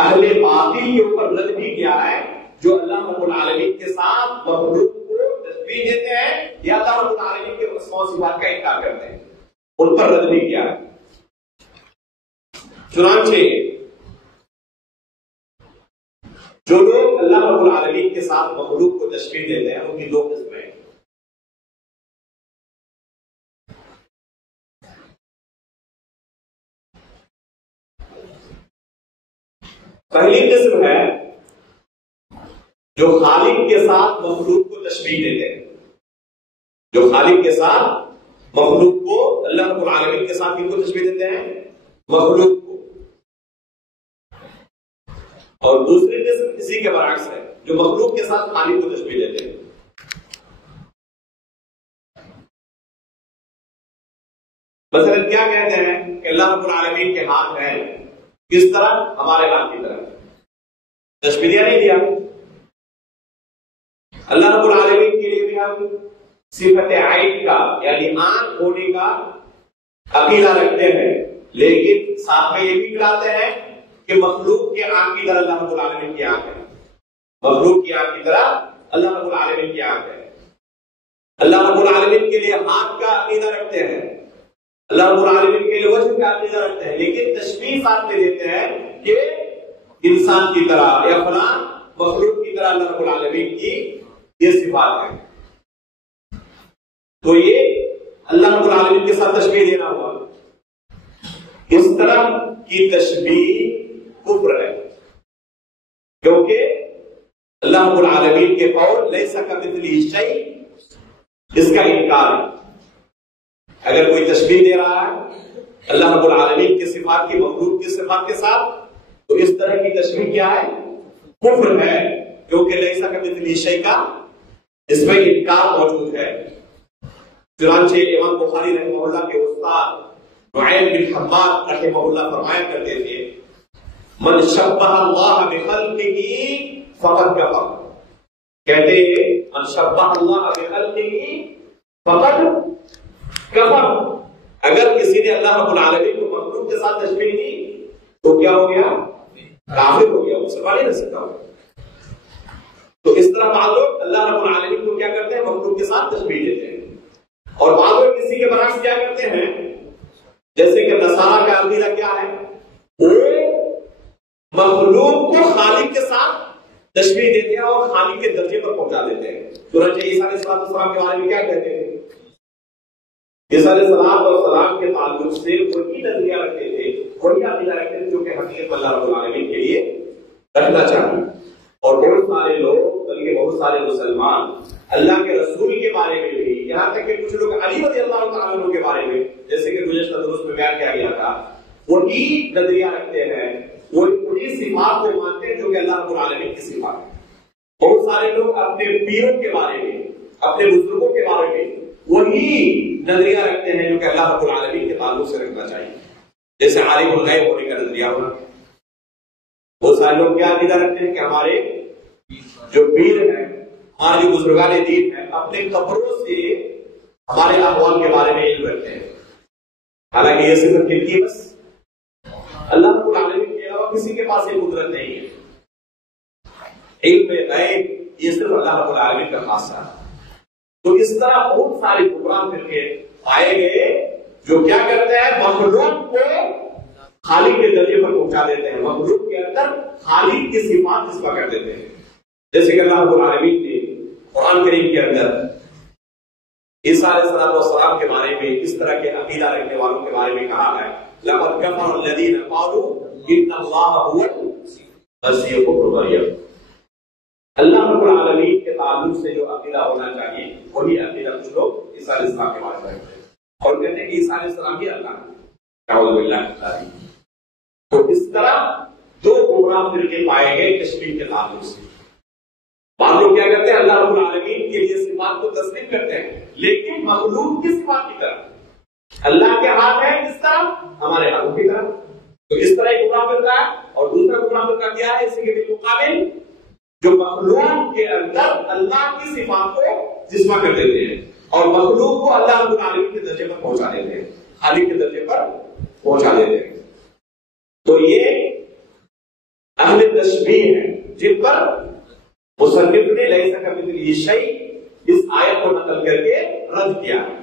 اہل باطل کے اوپر رد بھی کیا ہے جو اللہ رب العالمین کے ساتھ مخلوق کو تشبیہ دیتے ہیں یا اللہ رب العالمین کے اسماء و صفات کا انکار کرتے ہیں، ان پر رد بھی کیا ہے۔ چنانچہ جو لوگ اللہ رب العالمین کے ساتھ مخلوق کو تشبیہ دیتے ہیں ان کی دو قسمیں ہیں۔ پہلی قسم ہے جو خالق کے ساتھ مخلوق کو تشبیہ دیتے ہیں، جو خالق کے ساتھ مخلوق کو اللہ رب العالمین کے ساتھ ان کو تشبیہ دیتے ہیں، مخلوق کو۔ اور دوسری قسم اسی کے برعکس ہے جو مخلوق کے ساتھ خالق کو تشبیہ دیتے ہیں۔ مثلا کیا کہتے ہیں کہ اللہ رب العالمین کے ہاتھ ہیں، کس طرح؟ ہمارے ہاتھ کی طرح۔ تشبیہ نہیں دیا۔ اللہ رب العالمین کے لیے بھی ہم صفت عین کا یعنی آنکھ ہونے کا عقیدہ رکھتے ہیں، لیکن ساتھ میں یہ بھی ملاتے ہیں کہ مخلوق کے آنکھ کی طرح اللہ رب العالمین کی آنکھ ہے، مخلوق کی آنکھ کی طرح اللہ رب العالمین کی آنکھ ہے۔ اللہ رب العالمین کے لیے ہاتھ کا عقیدہ رکھتے ہیں، اللہ رب العالمین کے لیے وجہ کا عقیدہ رکھتے ہیں، لیکن تشبیہ ساتھ میں دیتے ہیں کہ انسان کی طرح یا فلاں مخلوق کی طرح اللہ رب العالمین کی یہ صفات ہے۔ تو یہ اللہ رب العالمین کے ساتھ تشبیہ دینا ہوا۔ اس طرح کی تشبیہ کفر ہے، کیونکہ اللہ رب العالمین کے قول لیس کمثلہ شیء، اس کا انکار ہے۔ اگر کوئی تشبیہ دے رہا ہے اللہ رب العالمین کے صفات کی مخلوق کی صفات کے ساتھ، تو اس طرح کی تشبیہ کیا ہے؟ کفر ہے، کیونکہ لیس کمثلہ شیء کا اس میں انکار موجود ہے۔ چنانچہ امام بخاری رحمہ اللہ کے استاد نعیم بن حماد رحمہ اللہ فرمایا کرتے تھے، من شبہ اللہ بخلقہ فقد کفر، کہتے ہیں من شبہ اللہ بخلقہ فقد کفر، اگر کسی نے اللہ رب العالمین کو مخلوق کے ساتھ تشبیہ دی تو کیا ہو گیا؟ کافر ہو گیا، مسلمان نہیں رہ سکتا ہو۔ تو اس طرح بعض لوگ اللہ رب العالمین کو کیا کرتے ہیں؟ مخلوق کے ساتھ تشبیہ دیتے ہیں، اور بعض لوگ کسی کے برعکس کیا کرتے ہیں، جیسے کہ نصارہ کا عقیدہ کیا ہے، وہ مخلوق کو خالق کے ساتھ تشبیہ دیتے ہیں اور خالق کے درجے پر پہنچا دیتے ہیں۔ چنانچہ عیسیٰ علیہ السلام کے بارے میں کیا کہتے ہیں؟ عیسیٰ علیہ السلام کے تعلق سے وہی نظریہ رکھتے تھے، وہی عقیدہ رکھتے تھے جو کہ حقیقت اللہ رب العالمین کے لیے رکھنا چاہیے۔ اور بہت سارے لوگ بلکہ بہت سارے مسلمان اللہ کے رسول کے بارے میں بھی، یہاں تک کہ کچھ لوگ علی رضی اللہ تعالیٰ عنہ کے بارے میں، جیسے کہ گزشتہ درس میں بیان کیا گیا تھا، وہی نظریہ رکھتے ہیں، وہی صفات کو مانتے ہیں جو کہ اللہ رب العالمین کی صفات ہے۔ بہت سارے لوگ اپنے پیروں کے بارے میں، اپنے بزرگوں کے بارے میں وہی نظریہ رکھتے ہیں جو کہ اللہ رب العالمین کے تعلق سے رکھنا چاہیے، جیسے عالم الغیب ہونے کا نظریہ ہونا۔ بہت سارے لوگ کیا عقیدہ رکھتے ہیں کہ ہمارے جو پیر ہیں، ہمارے جو بزرگان دین ہیں، اپنے قبروں سے ہمارے احوال کے بارے میں علم رکھتے ہیں، حالانکہ یہ صرف کن کی؟ بس اللہ رب العالمین کے علاوہ کسی کے پاس یہ قدرت نہیں ہے۔ علم غیب یہ صرف اللہ رب العالمین کا خاصہ ہے۔ تو اس طرح بہت سارے گمراہ فرقے پائے گئے جو کیا کرتے ہیں؟ مخلوق کو خالق کے درجے پر پہنچا دیتے ہیں، مخلوق کے اندر خالق کی صفات نسبت کر دیتے ہیں، جیسے کہ اللہ رب العالمین نے قرآن کریم کے اندر عیسیٰ علیہ السلام کے بارے میں اس طرح کے عقیدہ رکھنے والوں کے بارے میں کہا ہے، لقد كفر الذين قالوا ان الله هو المسيح ابن مريم، اللہ رب العالمین کے تعلق سے جو عقیدہ ہونا چاہیے وہی عقیدہ کچھ لوگ عیسیٰ علیہ السلام کے بارے میں رکھتے ہیں اور کہتے ہیں کہ عیسیٰ علیہ السلام ہی اللہ ہے، اعوذ باللہ من ذالک۔ تو اس طرح دو گمراہ فرقے پائے گئے تشبیہ کے تعلق سے۔ بعض لوگ کیا کرتے ہیں، اللہ رب العالمین کے لیے صفات کو تسلیم کرتے ہیں لیکن مخلوق کی صفات کی طرح، اللہ کے ہاتھ ہے کس طرح، ہمارے ہاتھوں کی طرح۔ تو اس طرح ایک گمراہ فرقہ ہے، اور دوسرا گمراہ فرقہ کیا ہے، اسی کے بالمقابل جو مخلوق کے اندر اللہ کی صفات کو جسمہ کر دیتے ہیں اور مخلوق کو اللہ رب العالمین کے درجے پر پہنچا دیتے ہیں، خالق کے درجے پر پہنچا دیتے ہیں۔ تو یہ اہل تشبیہ ہیں جن پر مصنف نے لیس کمثلہ شیء اس آیت کو نقل کر کے رد کیا ہے۔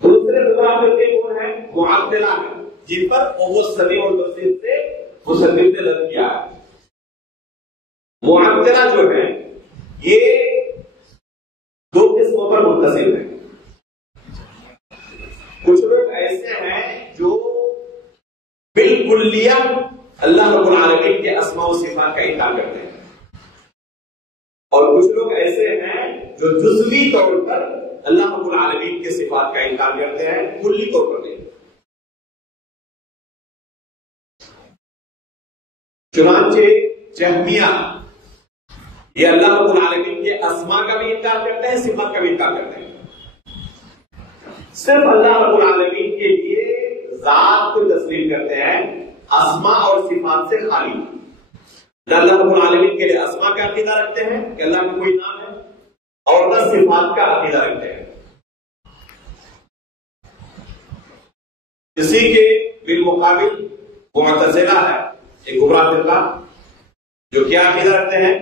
دوسرے گمراہ فرقے کون ہیں، معطلہ ہیں، جن پر وہ سمیع البصیر سے مصنف نے رد کیا ہے۔ معطلہ جو ہے یہ دو قسموں پر منقسم ہے۔ کچھ لوگ ایسے ہیں جو بالکلیہ اللہ رب العالمین کے اسماء و صفات کا انکار کرتے ہیں، اور کچھ لوگ ایسے ہیں جو جزوی طور پر اللہ رب العالمین کے صفات کا انکار کرتے ہیں، کلی طور پر نہیں۔ چنانچہ جہمیہ یہ اللہ رب العالمین کے اسماء کا بھی انکار کرتے ہیں، صفات کا بھی انکار کرتے ہیں۔ صرف اللہ رب العالمین کے لیے ذات کو تسلیم کرتے ہیں، اسماء اور صفات سے خالی۔ نہ اللہ رب العالمین کے لیے اسماء کا عقیدہ رکھتے ہیں کہ اللہ کا کوئی نام ہے، اور نہ صفات کا عقیدہ رکھتے ہیں۔ اسی کے بالمقابل معتزلہ ہے، ایک گمراہ فرقہ جو کیا عقیدہ رکھتے ہیں،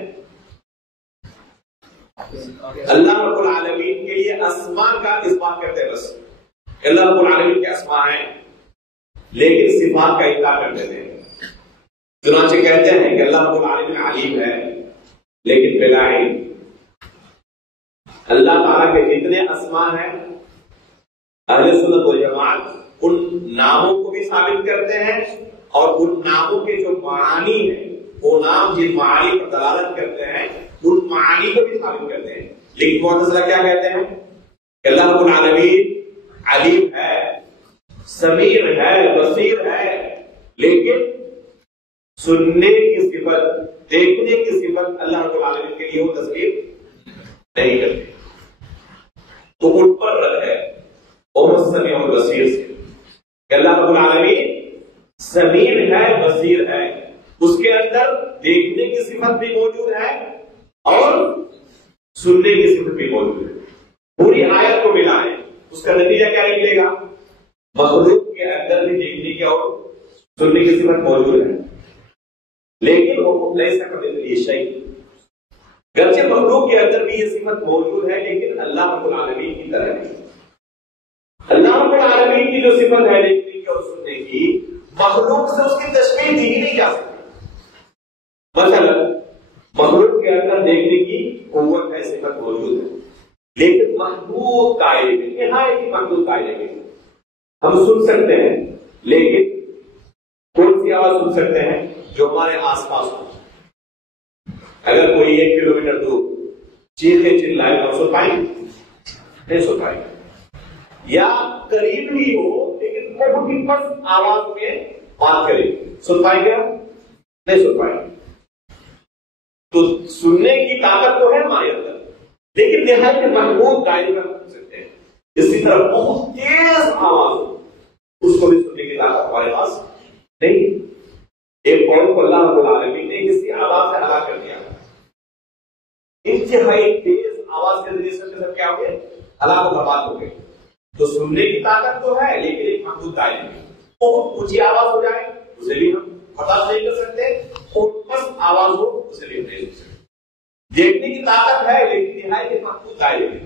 اللہ رب العالمین کے لیے اسماء کا اثبات کرتے ہیں، بس اللہ رب العالمین کے اسماء ہیں لیکن صفات کا انکار کر دیتے ہیں۔ چنانچہ کہتے ہیں کہ اللہ رب العالمین علیم ہے لیکن بلا علم۔ اللہ تعالیٰ کے جتنے اسماء ہیں اہل سنت والجماعت ان ناموں کو بھی ثابت کرتے ہیں، اور ان ناموں کے جو معانی ہیں، وہ نام جن معانی پر دلالت کرتے ہیں ان معانی کو بھی ثابت کرتے ہیں۔ لیکن معتزلہ کیا کہتے ہیں کہ اللہ رب العالمین علیم ہے، سمیع ہے، بصیر ہے، لیکن سننے کی صفت، دیکھنے کی صفت اللہ رب العالمین کے لیے وہ تسلیم نہیں کرتے۔ تو ان پر رد ہے اور سمیع اور بصیر سے کہ اللہ رب العالمین سمیع ہے، بصیر ہے، اس کے اندر دیکھنے کی صفت بھی موجود ہے اور سننے کی صفت بھی موجود ہے۔ پوری آیت کو ملائیں، اس کا نتیجہ کیا نکلے گا، مخلوق کے اندر بھی دیکھنے کی اور سننے کی صفت موجود ہے، لیکن وہ لیس کمثلہ شیء، گرچہ مخلوق کے اندر بھی یہ صفت موجود ہے لیکن اللہ رب العالمین کی طرح نہیں۔ اللہ رب العالمین کی جو صفت ہے دیکھنے کی اور سننے کی، مخلوق سے اس کی تشبیہ دی ہی نہیں جا سکتی۔ مثلا مخلوق کے اندر دیکھنے کی قوت ہے، صفت موجود ہے، لیکن محدود دائرے میں، نہایت ہی محدود دائرے میں ہم سن سکتے ہیں، لیکن کون سی آواز سن سکتے ہیں جو ہمارے آس پاس ہو۔ اگر کوئی 1 کلومیٹر دور چیخے چلائے تو سن پائیں گے؟ نہیں سن پائیں گے۔ یا قریب ہی ہو لیکن بہت ہی پست آواز میں بات کرے، سن پائیں گے؟ نہیں سن پائیں گے۔ تو سننے کی طاقت تو ہے ہمارے اندر، لیکن نہایت محدود دائرے میں سن سکتے ہیں۔ اسی طرح بہت تیز آواز اس کو بھی سننے کی طاقت ہمارے پاس نہیں۔ ایک قوم کو اللہ رب العالمین نے کسی آواز سے ہلاک کر دیا، انتہائی تیز آواز کے ذریعے سے کیا ہو گئے، ہلاک و برباد ہو گئے۔ تو سننے کی طاقت تو ہے لیکن ایک محدود دائرے میں، بہت اونچی آواز ہو جائے اسے بھی ہم برداشت نہیں کر سکتے، اور بس آواز ہو اسے بھی نہیں سن سکتے۔ دیکھنے کی طاقت ہے لیکن نہایت محدود دائرے میں۔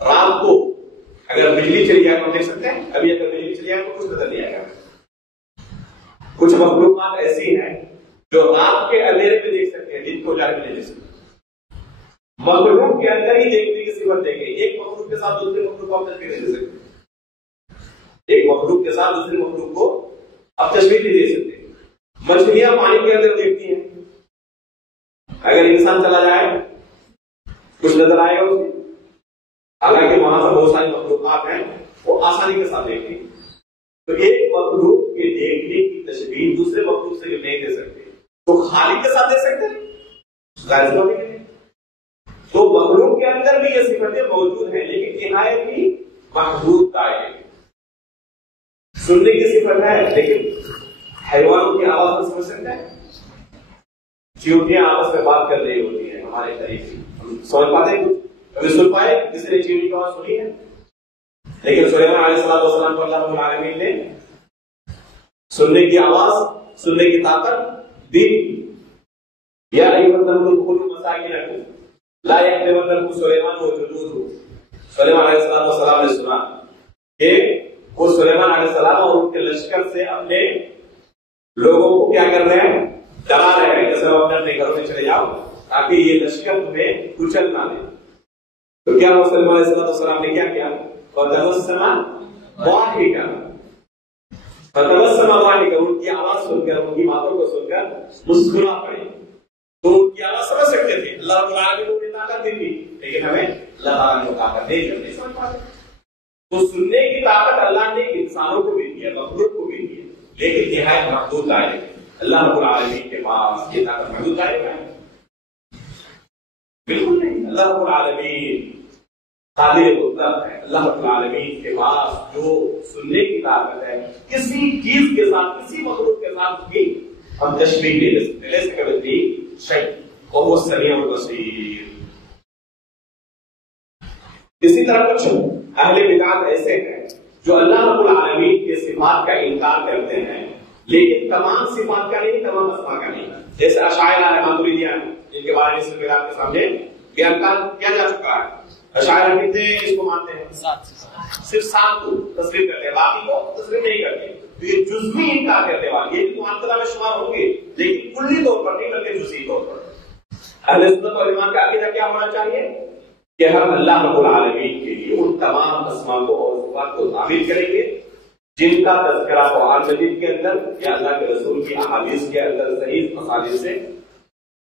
رات کو اگر بجلی چلی جائے تو ہم دیکھ سکتے ہیں، ابھی اگر بجلی چلی جائے تو کچھ نظر نہیں آئے گا۔ کچھ مخلوقات ایسی ہیں جو رات کے اندھیرے میں دیکھ سکتے ہیں، دن کو اجالے میں نہیں دیکھ سکتے۔ مخلوق کے اندر ہی دیکھنے کی صفت دیکھیں، ایک مخلوق کے ساتھ دوسرے مخلوق کو آپ تشبیہ نہیں دے سکتے، ایک مخلوق کے ساتھ دوسرے مخلوق کو آپ تشبیہ نہیں دے سکتے۔ مچھلیاں پانی کے اندر دیکھتی ہیں، اگر انسان چلا جائے کچھ نظر آئے گا اسے؟ حالانکہ وہاں سے بہت ساری مخلوقات ہیں وہ آسانی کے ساتھ دیکھیں، تو ایک مخلوق کے دیکھنے کی تشبیہ دوسرے مخلوق سے نہیں دے سکتے، تو خالق کے ساتھ دے سکتے ہیں؟ ظاہر سی بات ہے۔ تو مخلوق کے اندر بھی یہ صفتیں موجود ہیں لیکن نہایت ہی محدود دائرے میں۔ سننے کی صفت ہے لیکن حیوانوں کی آواز میں سمجھ سکتے ہیں؟ چیونٹیاں آپس میں بات کر رہی ہوتی ہیں ہمارے قریب، ہم سمجھ پاتے ہیں؟ کبھی سن پائے کسی نے چیونٹی کی آواز سنی ہے؟ لیکن سلیمان علیہ السلام کو اللہ رب العالمین نے سننے کی آواز، سننے کی طاقت دی۔ یا ایھا النمل ادخلوا مساکنکم لا یحطمنکم سلیمان وجنودہ۔ سلیمان علیہ السلام نے سنا کہ وہ سلیمان علیہ السلام اور ان کے لشکر سے اپنے لوگوں کو کیا کر رہے ہیں؟ ڈرا رہے ہیں، جیسے وہ اپنے گھروں میں چلے جاؤ تاکہ یہ لشکر تمہیں کچل نہ دے۔ تو کیا وہ سلیمان علیہ السلام نے کیا کیا؟ فتبسم ضاحکا، ان کی آواز سن کر، ان کی باتوں کو سن کر مسکرا پڑے۔ تو ان کی آواز سمجھ سکتے تھے، اللہ رب العالمین کو طاقت دی تھی لیکن ہمیں اللہ تعالیٰ نے طاقت نہیں سمجھ پاتے۔ تو سننے کی طاقت اللہ نے انسانوں کو بھی دی ہے، مخلوق کو بھی دی ہے، لیکن نہایت محدود دائرے میں۔ اللہ رب العالمین کے پاس یہ طاقت محدود دائرے میں ہے؟ بالکل نہیں۔ اللہ رب العالمین قادر مطلق ہے، اللہ رب العالمین کے پاس جو سننے کی طاقت ہے، کسی چیز کے ساتھ، کسی مخلوق کے ساتھ بھی ہم تشبیہ نہیں لے سکتے، لے سکتے شیء، وهو السمیع البصیر۔ اسی طرح کچھ اہل بدعت ایسے ہیں جو اللہ رب العالمین کے صفات کا انکار کرتے ہیں لیکن تمام صفات کا نہیں، تمام اسماء کا نہیں، جیسے اشاعرہ ہے، ماتریدیہ ہیں، جن کے بارے میں اس میں آپ کے سامنے بیان کیا جا چکا ہے۔ اشاعرہ کتنے اس کو مانتے ہیں؟ صرف 7 کو تسلیم کرتے ہیں، باقی کو تسلیم نہیں کرتے۔ تو یہ جزوی انکار کرنے والے، یہ بھی معطلہ میں شمار ہوں گے لیکن کلی طور پر نہیں بلکہ جزوی طور پر۔ اہل سنت والجماعت کا عقیدہ کیا ہونا چاہیے کہ ہم اللہ رب العالمین کے لیے ان تمام اسماء کو اور صفات کو تعمیل کریں گے جن کا تذکرہ قرآن مجید کے اندر یا اللہ کے رسول کی احادیث کے اندر صحیح مسالے سے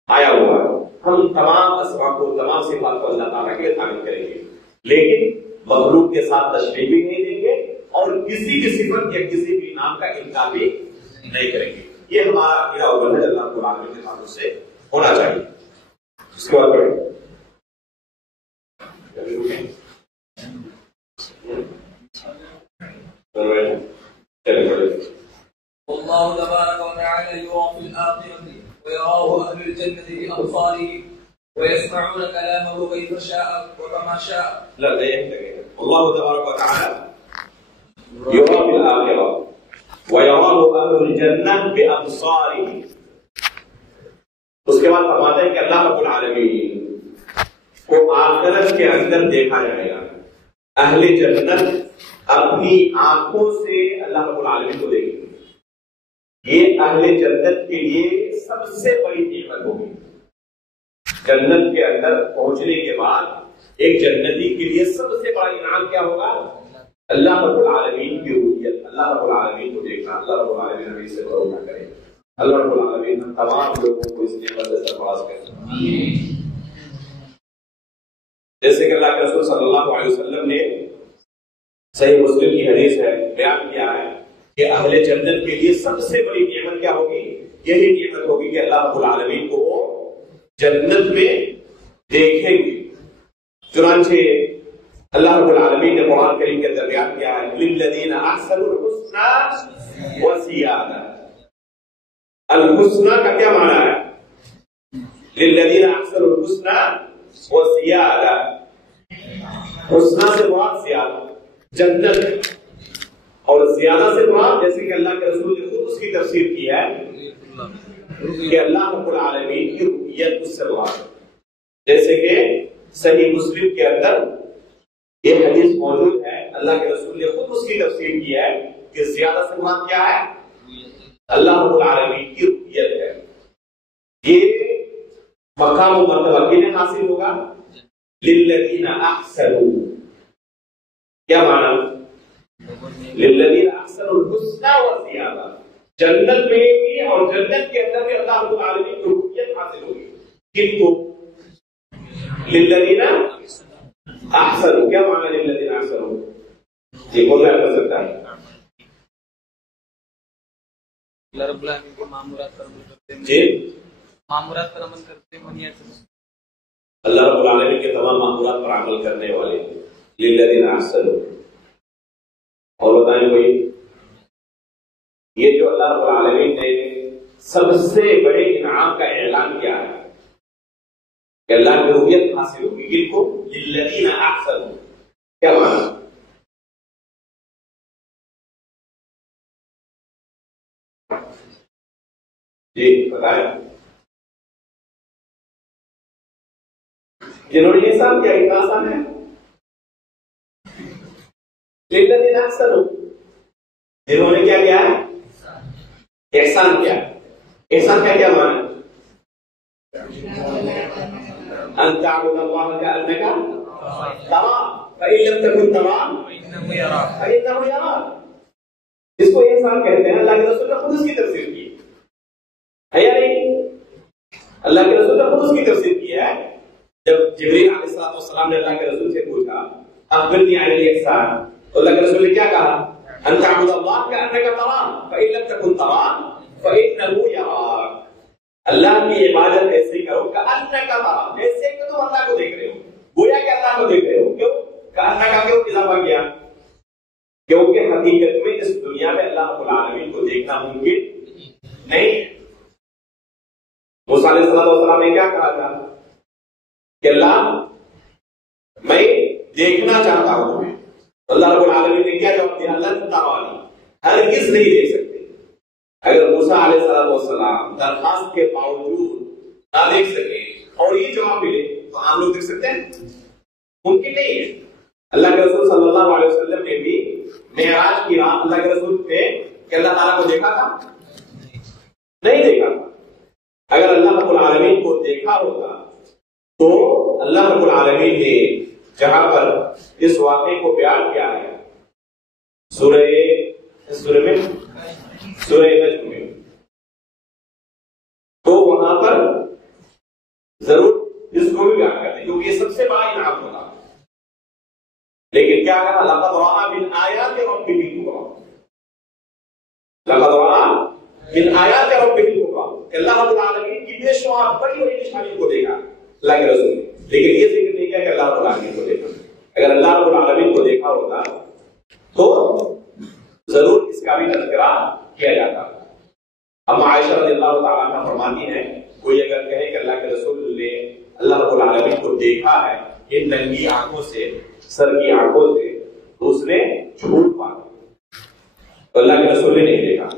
آیا ہوا ہے۔ ہم تمام اسماء کو، تمام صفات کو اللہ تعالیٰ کے لیے تعمیل کریں گے لیکن مخلوق کے ساتھ تشبیہ بھی نہیں دیں گے اور کسی بھی صفت یا کسی بھی نام کا انکار بھی نہیں کریں گے۔ یہ ہمارا عقیدہ اور منہج اللہ رب العالمین کے تعلق سے ہونا چاہیے۔ اس کے بعد پڑھیں والله تبارك وتعالى يرى في الآخرة ويراه أهل الجنة بأبصاره ويسمعون كلامه كيف شاء وكما شاء۔ لا الله تبارك وتعالى يرى في الآخرة ويراه أهل الجنة بأبصاره۔ اس کے بعد فرماتے ہیں کہ اللہ رب العالمین کو آخرت کے اندر دیکھا جائے گا، اہل جنت اپنی آنکھوں سے اللہ رب العالمین کو دیکھیں گے۔ یہ اہل جنت کے لیے سب سے بڑی نعمت ہوگی۔ جنت کے اندر پہنچنے کے بعد ایک جنتی کے لیے سب سے بڑا انعام کیا ہوگا؟ اللہ رب العالمین کی رؤیت، اللہ رب العالمین کو دیکھنا۔ اللہ رب العالمین ہمیں اس سے بھروسہ کرے، اللہ رب العالمین ہم تمام لوگوں کو اس نعمت سے سرفراز کرے۔ جیسے کہ اللہ کے رسول صلی اللہ علیہ وسلم نے صحیح مسلم کی حدیث ہے بیان کیا ہے کہ اہل جنت کے لیے سب سے بڑی نعمت کیا ہوگی؟ یہی نعمت ہوگی کہ اللہ رب العالمین کو وہ جنت میں دیکھیں گے۔ چنانچہ اللہ رب العالمین نے قرآن کریم کے اندر بیان کیا ہے للذین احسنوا الحسنى وزیادہ۔ الحسنى کا کیا معنی ہے؟ للذین احسنوا الحسنى وزیادہ۔ حسنى سے مراد زیادہ، جنت، اور زیادہ سے مراد جیسے کہ اللہ کے رسول نے خود اس کی تفسیر کی ہے کہ اللہ رب العالمین کی رؤیت اس سے مراد ہے۔ جیسے کہ صحیح مسلم کے اندر یہ حدیث موجود ہے، اللہ کے رسول نے خود اس کی تفسیر کی ہے کہ زیادہ سے مراد کیا ہے؟ اللہ رب العالمین کی رؤیت ہے۔ یہ مقام و مرتبہ کنہیں حاصل ہوگا؟ للذین احسنوا۔ کیا معنی؟ للذین احسنوا الحسنى وزیادہ۔ جنت میں بھی اور جنت کے اندر بھی اللہ رب العالمین کی رؤیت حاصل ہوگی۔ کن کو؟ للذین احسنوا. کیا معنی للذین احسنوا؟ یہ کون بیان کر سکتا ہے؟ اللہ رب العالمین کے مامورات پر عمل کرتے ہیں. جی مامورات پر عمل کرتے ہیں. اللہ رب العالمین کے تمام مامورات پر عمل کرنے والے للذین احسنوا. اور بتائیں کوئی یہ جو اللہ رب العالمین نے سب سے بڑے انعام کا اعلان کیا ہے کہ اللہ کی رؤیت حاصل ہوگی کن کو؟ للذین احسنوا. کیا معنی؟ جی بتائیں. جنہوں نے احسان کیا کتنا آسان ہے. للذین احسنوا جنہوں نے کیا کیا ہے؟ احسان کیا. احسان کا کیا معنی؟ ان تعبد اللہ کأنک تراہ فإن لم تکن تراہ فإنہ یراک. اس کو احسان کہتے ہیں. اللہ کے رسول نے خود اس کی تفسیر کی ہے یا نہیں؟ اللہ کے رسول نے خود اس کی تفسیر کی ہے. جب جبریل علیہ السلام نے اللہ کے رسول سے پوچھا اخبرنی عن الاحسان تو اللہ کے رسول نے کیا کہا؟ ان تعبد اللہ کأنک تراہ فإن لم تکن تراہ فإنہ یراک. اللہ کی عبادت ایسے ہی کرو کأنک تراہ ایسے کہ تم اللہ کو دیکھ رہے ہو. گویا کہ اللہ کو دیکھ رہے ہو. کیوں کأنک کا کیوں اضافہ کیا؟ کیونکہ حقیقت میں اس دنیا میں اللہ رب العالمین کو دیکھنا ممکن نہیں. موسیٰ علیہ السلام نے کیا کہا تھا کہ اللہ میں دیکھنا چاہتا ہوں تمہیں. اللہ رب العالمین نے کیا جواب دیا؟ لن ترانی ہرگز نہیں دیکھ سکتے. اگر موسیٰ علیہ السلام درخواست کے باوجود نہ دیکھ سکے اور یہ جواب ملے تو ہم لوگ دیکھ سکتے ہیں؟ ممکن نہیں ہے. اللہ کے رسول صلی اللہ علیہ وسلم نے بھی معراج کی رات اللہ کے رسول تھے کہ اللہ تعالیٰ کو دیکھا تھا؟ نہیں دیکھا تھا. اگر اللہ رب العالمین کو دیکھا ہوتا تو اللہ رب العالمین نے جہاں پر اس واقعے کو بیان کیا ہے سورہ نجم میں تو وہاں پر ضرور اس کو بھی بیان کرتے کیونکہ یہ سب سے بڑا انعام ہوتا. لیکن کیا کہا؟ لقد رأى من آیات ربه الکبریٰ. لقد رأى من آیات ربه الکبریٰ. اللہ رب العالمین کی بے شمار بڑی بڑی نشانیوں کو دیکھا اللہ کے رسول نے. لیکن یہ ذکر نہیں کیا کہ اللہ رب العالمین کو دیکھا. اگر اللہ رب العالمین کو دیکھا ہوتا تو ضرور اس کا بھی تذکرہ کیا جاتا. اما عائشہ رضی اللہ تعالیٰ عنہ فرماتی ہیں کوئی اگر کہے کہ اللہ کے رسول نے اللہ رب العالمین کو دیکھا ہے ان ننگی آنکھوں سے سر کی آنکھوں سے تو اس نے جھوٹ مارا. تو اللہ کے رسول نے نہیں دیکھا.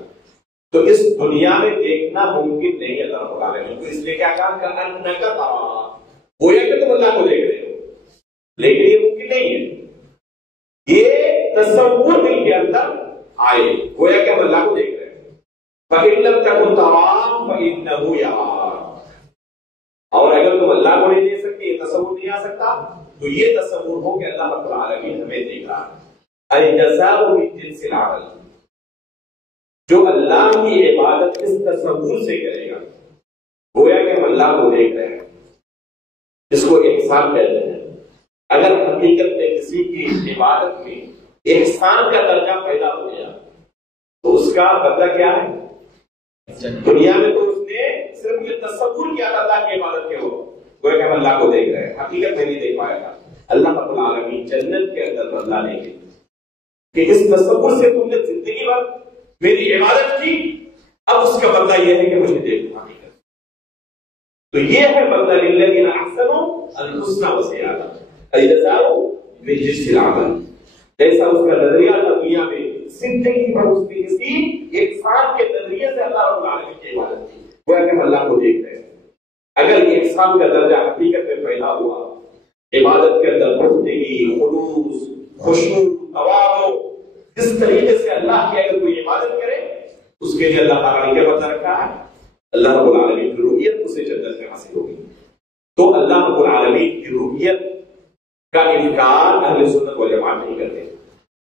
تو اس دنیا میں دیکھنا ممکن نہیں ہے اللہ رب العالمین کو. اس لیے کیا کہا کہ انک تراہ گویا کہ تم اللہ کو دیکھ رہے ہو. لیکن یہ ممکن نہیں ہے. یہ تصور دل کے اندر آئے گویا کہ ہم اللہ کو دیکھ رہے ہیں. فإن لم تكن تراہ فإنہ یراک. اور اگر تم اللہ کو نہیں دیکھ سکتے یہ تصور نہیں آ سکتا تو یہ تصور ہو کہ اللہ رب العالمین ہمیں دیکھ رہا ہے. الجزاء من جنس العمل. جو اللہ کی عبادت اس تصور سے کرے گا گویا کہ ہم اللہ کو دیکھ رہے ہیں اس کو احسان کہتے ہیں. اگر حقیقت میں کسی کی عبادت میں احسان کا درجہ پیدا ہو گیا تو اس کا بدلہ کیا ہے؟ دنیا میں تو اس نے صرف یہ تصور کیا تھا اللہ کی عبادت کے ہو گویا کہ ہم اللہ کو دیکھ رہے ہیں. حقیقت میں نہیں دیکھ پایا تھا. اللہ رب العالمین جنت کے اندر بدلہ لیں گے کہ اس تصور سے تم نے زندگی بھر میری عبادت کی اب اس کا بدلہ یہ ہے کہ مجھے دیکھ پانے کا. تو یہ ہے بدلہ للذین احسنوا الحسنى وزیادہ. الجزاء من جنس العمل. جیسا اس کا نظریہ تھا دنیا میں زندگی بھر اس کی کسی احسان کے نظریے سے اللہ رب العالمین کی عبادت کی گویا کہ ہم اللہ کو دیکھ رہے ہیں. اگر یہ احسان کا درجہ حقیقت میں پیدا ہوا عبادت کے اندر بندگی خلوص خشوع تواضع جس طریقے سے اللہ کی اگر کوئی عبادت کرے اس کے لیے اللہ تعالیٰ نے کیا بدلہ رکھا ہے؟ اللہ رب العالمین کی رؤیت اسے جنت میں حاصل ہوگی. تو اللہ رب العالمین کی رؤیت کا انکار اہل سنت والجماعت نہیں کرتے.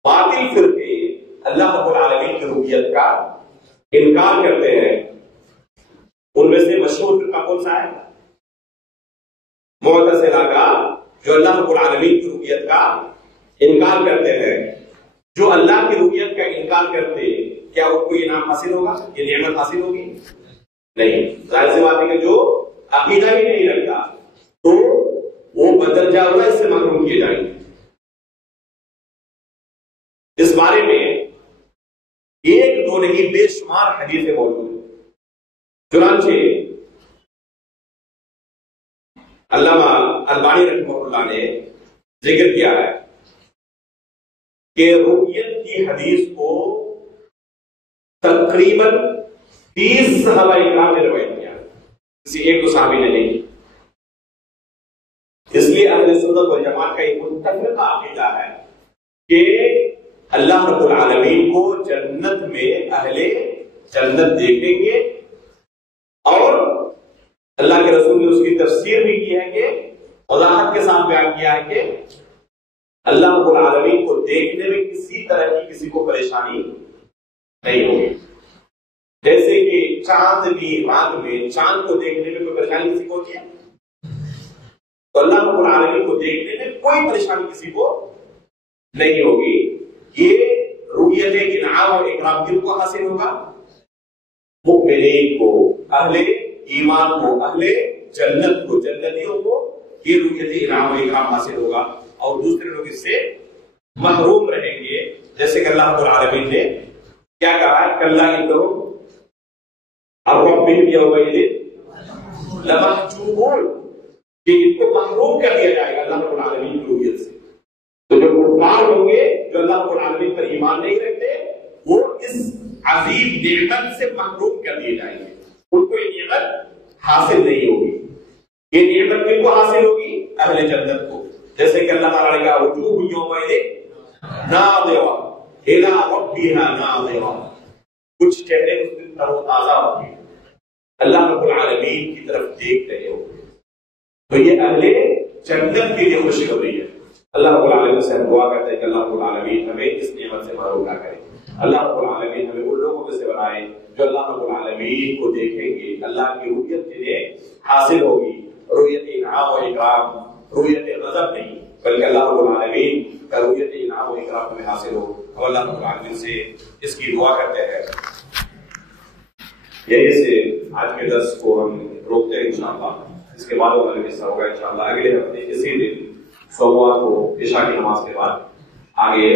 باطل فرقے اللہ رب العالمین کی رؤیت کا انکار کرتے ہیں. ان میں سے مشہور فرقہ کون سا ہے؟ معتزلہ کا جو اللہ رب العالمین کی رؤیت کا انکار کرتے ہیں، جو اللہ کی رؤیت کا انکار کرتے، کیا ان کو یہ نام حاصل ہوگا، یہ نعمت حاصل ہوگی؟ نہیں. ظاہر سی بات ہے کہ جو عقیدہ ہی نہیں رکھتا تو وہ بدرجہ ہوا اس سے محروم کیے جائیں گے. اس بارے میں ایک دو نہیں بے شمار حدیثیں موجود ہیں. چنانچہ علامہ البانی رحمہ اللہ نے ذکر کیا ہے کہ رؤیت کی حدیث کو تقریباً 30 صحابہ اکرام نے روایت کیا، کسی ایک دو صحابی نے نہیں. اس لیے اہل سنت والجماعت کا ایک متفقہ عقیدہ ہے کہ اللہ رب العالمین کو جنت میں اہل جنت دیکھیں گے، اور اللہ کے رسول نے اس کی تفسیر بھی کی ہے کہ وضاحت کے ساتھ بیان کیا ہے کہ اللہ رب العالمین کو دیکھنے میں کسی طرح کی کسی کو پریشانی نہیں ہوگی. جیسے کہ چاندنی رات میں چاند کو دیکھنے میں کوئی پریشانی کسی کو ہوتی ہے، تو اللہ رب العالمین کو دیکھنے میں کوئی پریشانی کسی کو نہیں ہوگی. یہ رؤیت انعام اور اکرام کن کو حاصل ہوگا؟ مؤمنین کو، اہل ایمان کو، اہل جنت کو، جنتیوں کو یہ رؤیت انعام اور اکرام حاصل ہوگا، اور دوسرے لوگ اس سے محروم رہیں گے. جیسے کہ اللہ رب العالمین نے کیا کہا ہے، کلا انہم عن ربہم یومئذ لمحجوبون، کہ ان کو محروم کر دیا جائے گا اللہ رب العالمین کی رؤیت سے. تو جو کفار ہوں گے، جو اللہ رب العالمین پر ایمان نہیں رکھتے، وہ اس عظیم نعمت سے محروم کر دیے جائیں گے، ان کو یہ نعمت حاصل نہیں ہوگی. یہ نعمت کن کو حاصل ہوگی؟ اہل جنت کو. جیسے کہ اللہ تعالیٰ نے کہا وجوہ یومئذ ناظرہ الی ربہا ناظرہ، کچھ چہرے اس دن تر و تازہ ہوں گے، اللہ رب العالمین کی طرف دیکھ رہے ہوں گے. تو یہ اہل جنت کے لیے خوشخبری ہے. اللہ رب العالمین سے ہم دعا کرتے ہیں کہ اللہ رب العالمین ہمیں اس نعمت سے محروم نہ کرے. اللہ رب العالمین ہمیں ان لوگوں میں سے بنائے جو اللہ رب العالمین کو دیکھیں گے، اللہ کی رؤیت جنہیں حاصل ہوگی، رؤیت انعام و اکرام، رؤیت غضب نہیں، بلکہ اللہ رب العالمین کا رؤیت انعام و اکرام ہمیں حاصل ہو. ہم اللہ رب العالمین سے اس کی دعا کرتے ہیں. یہی سے آج کے درس کو ہم روکتے ہیں انشاءاللہ. اس کے بعد ہمارے حصہ ہوگا انشاءاللہ اگلے ہفتے اسی دن سوموار کو عشاء کی نماز کے بعد آگے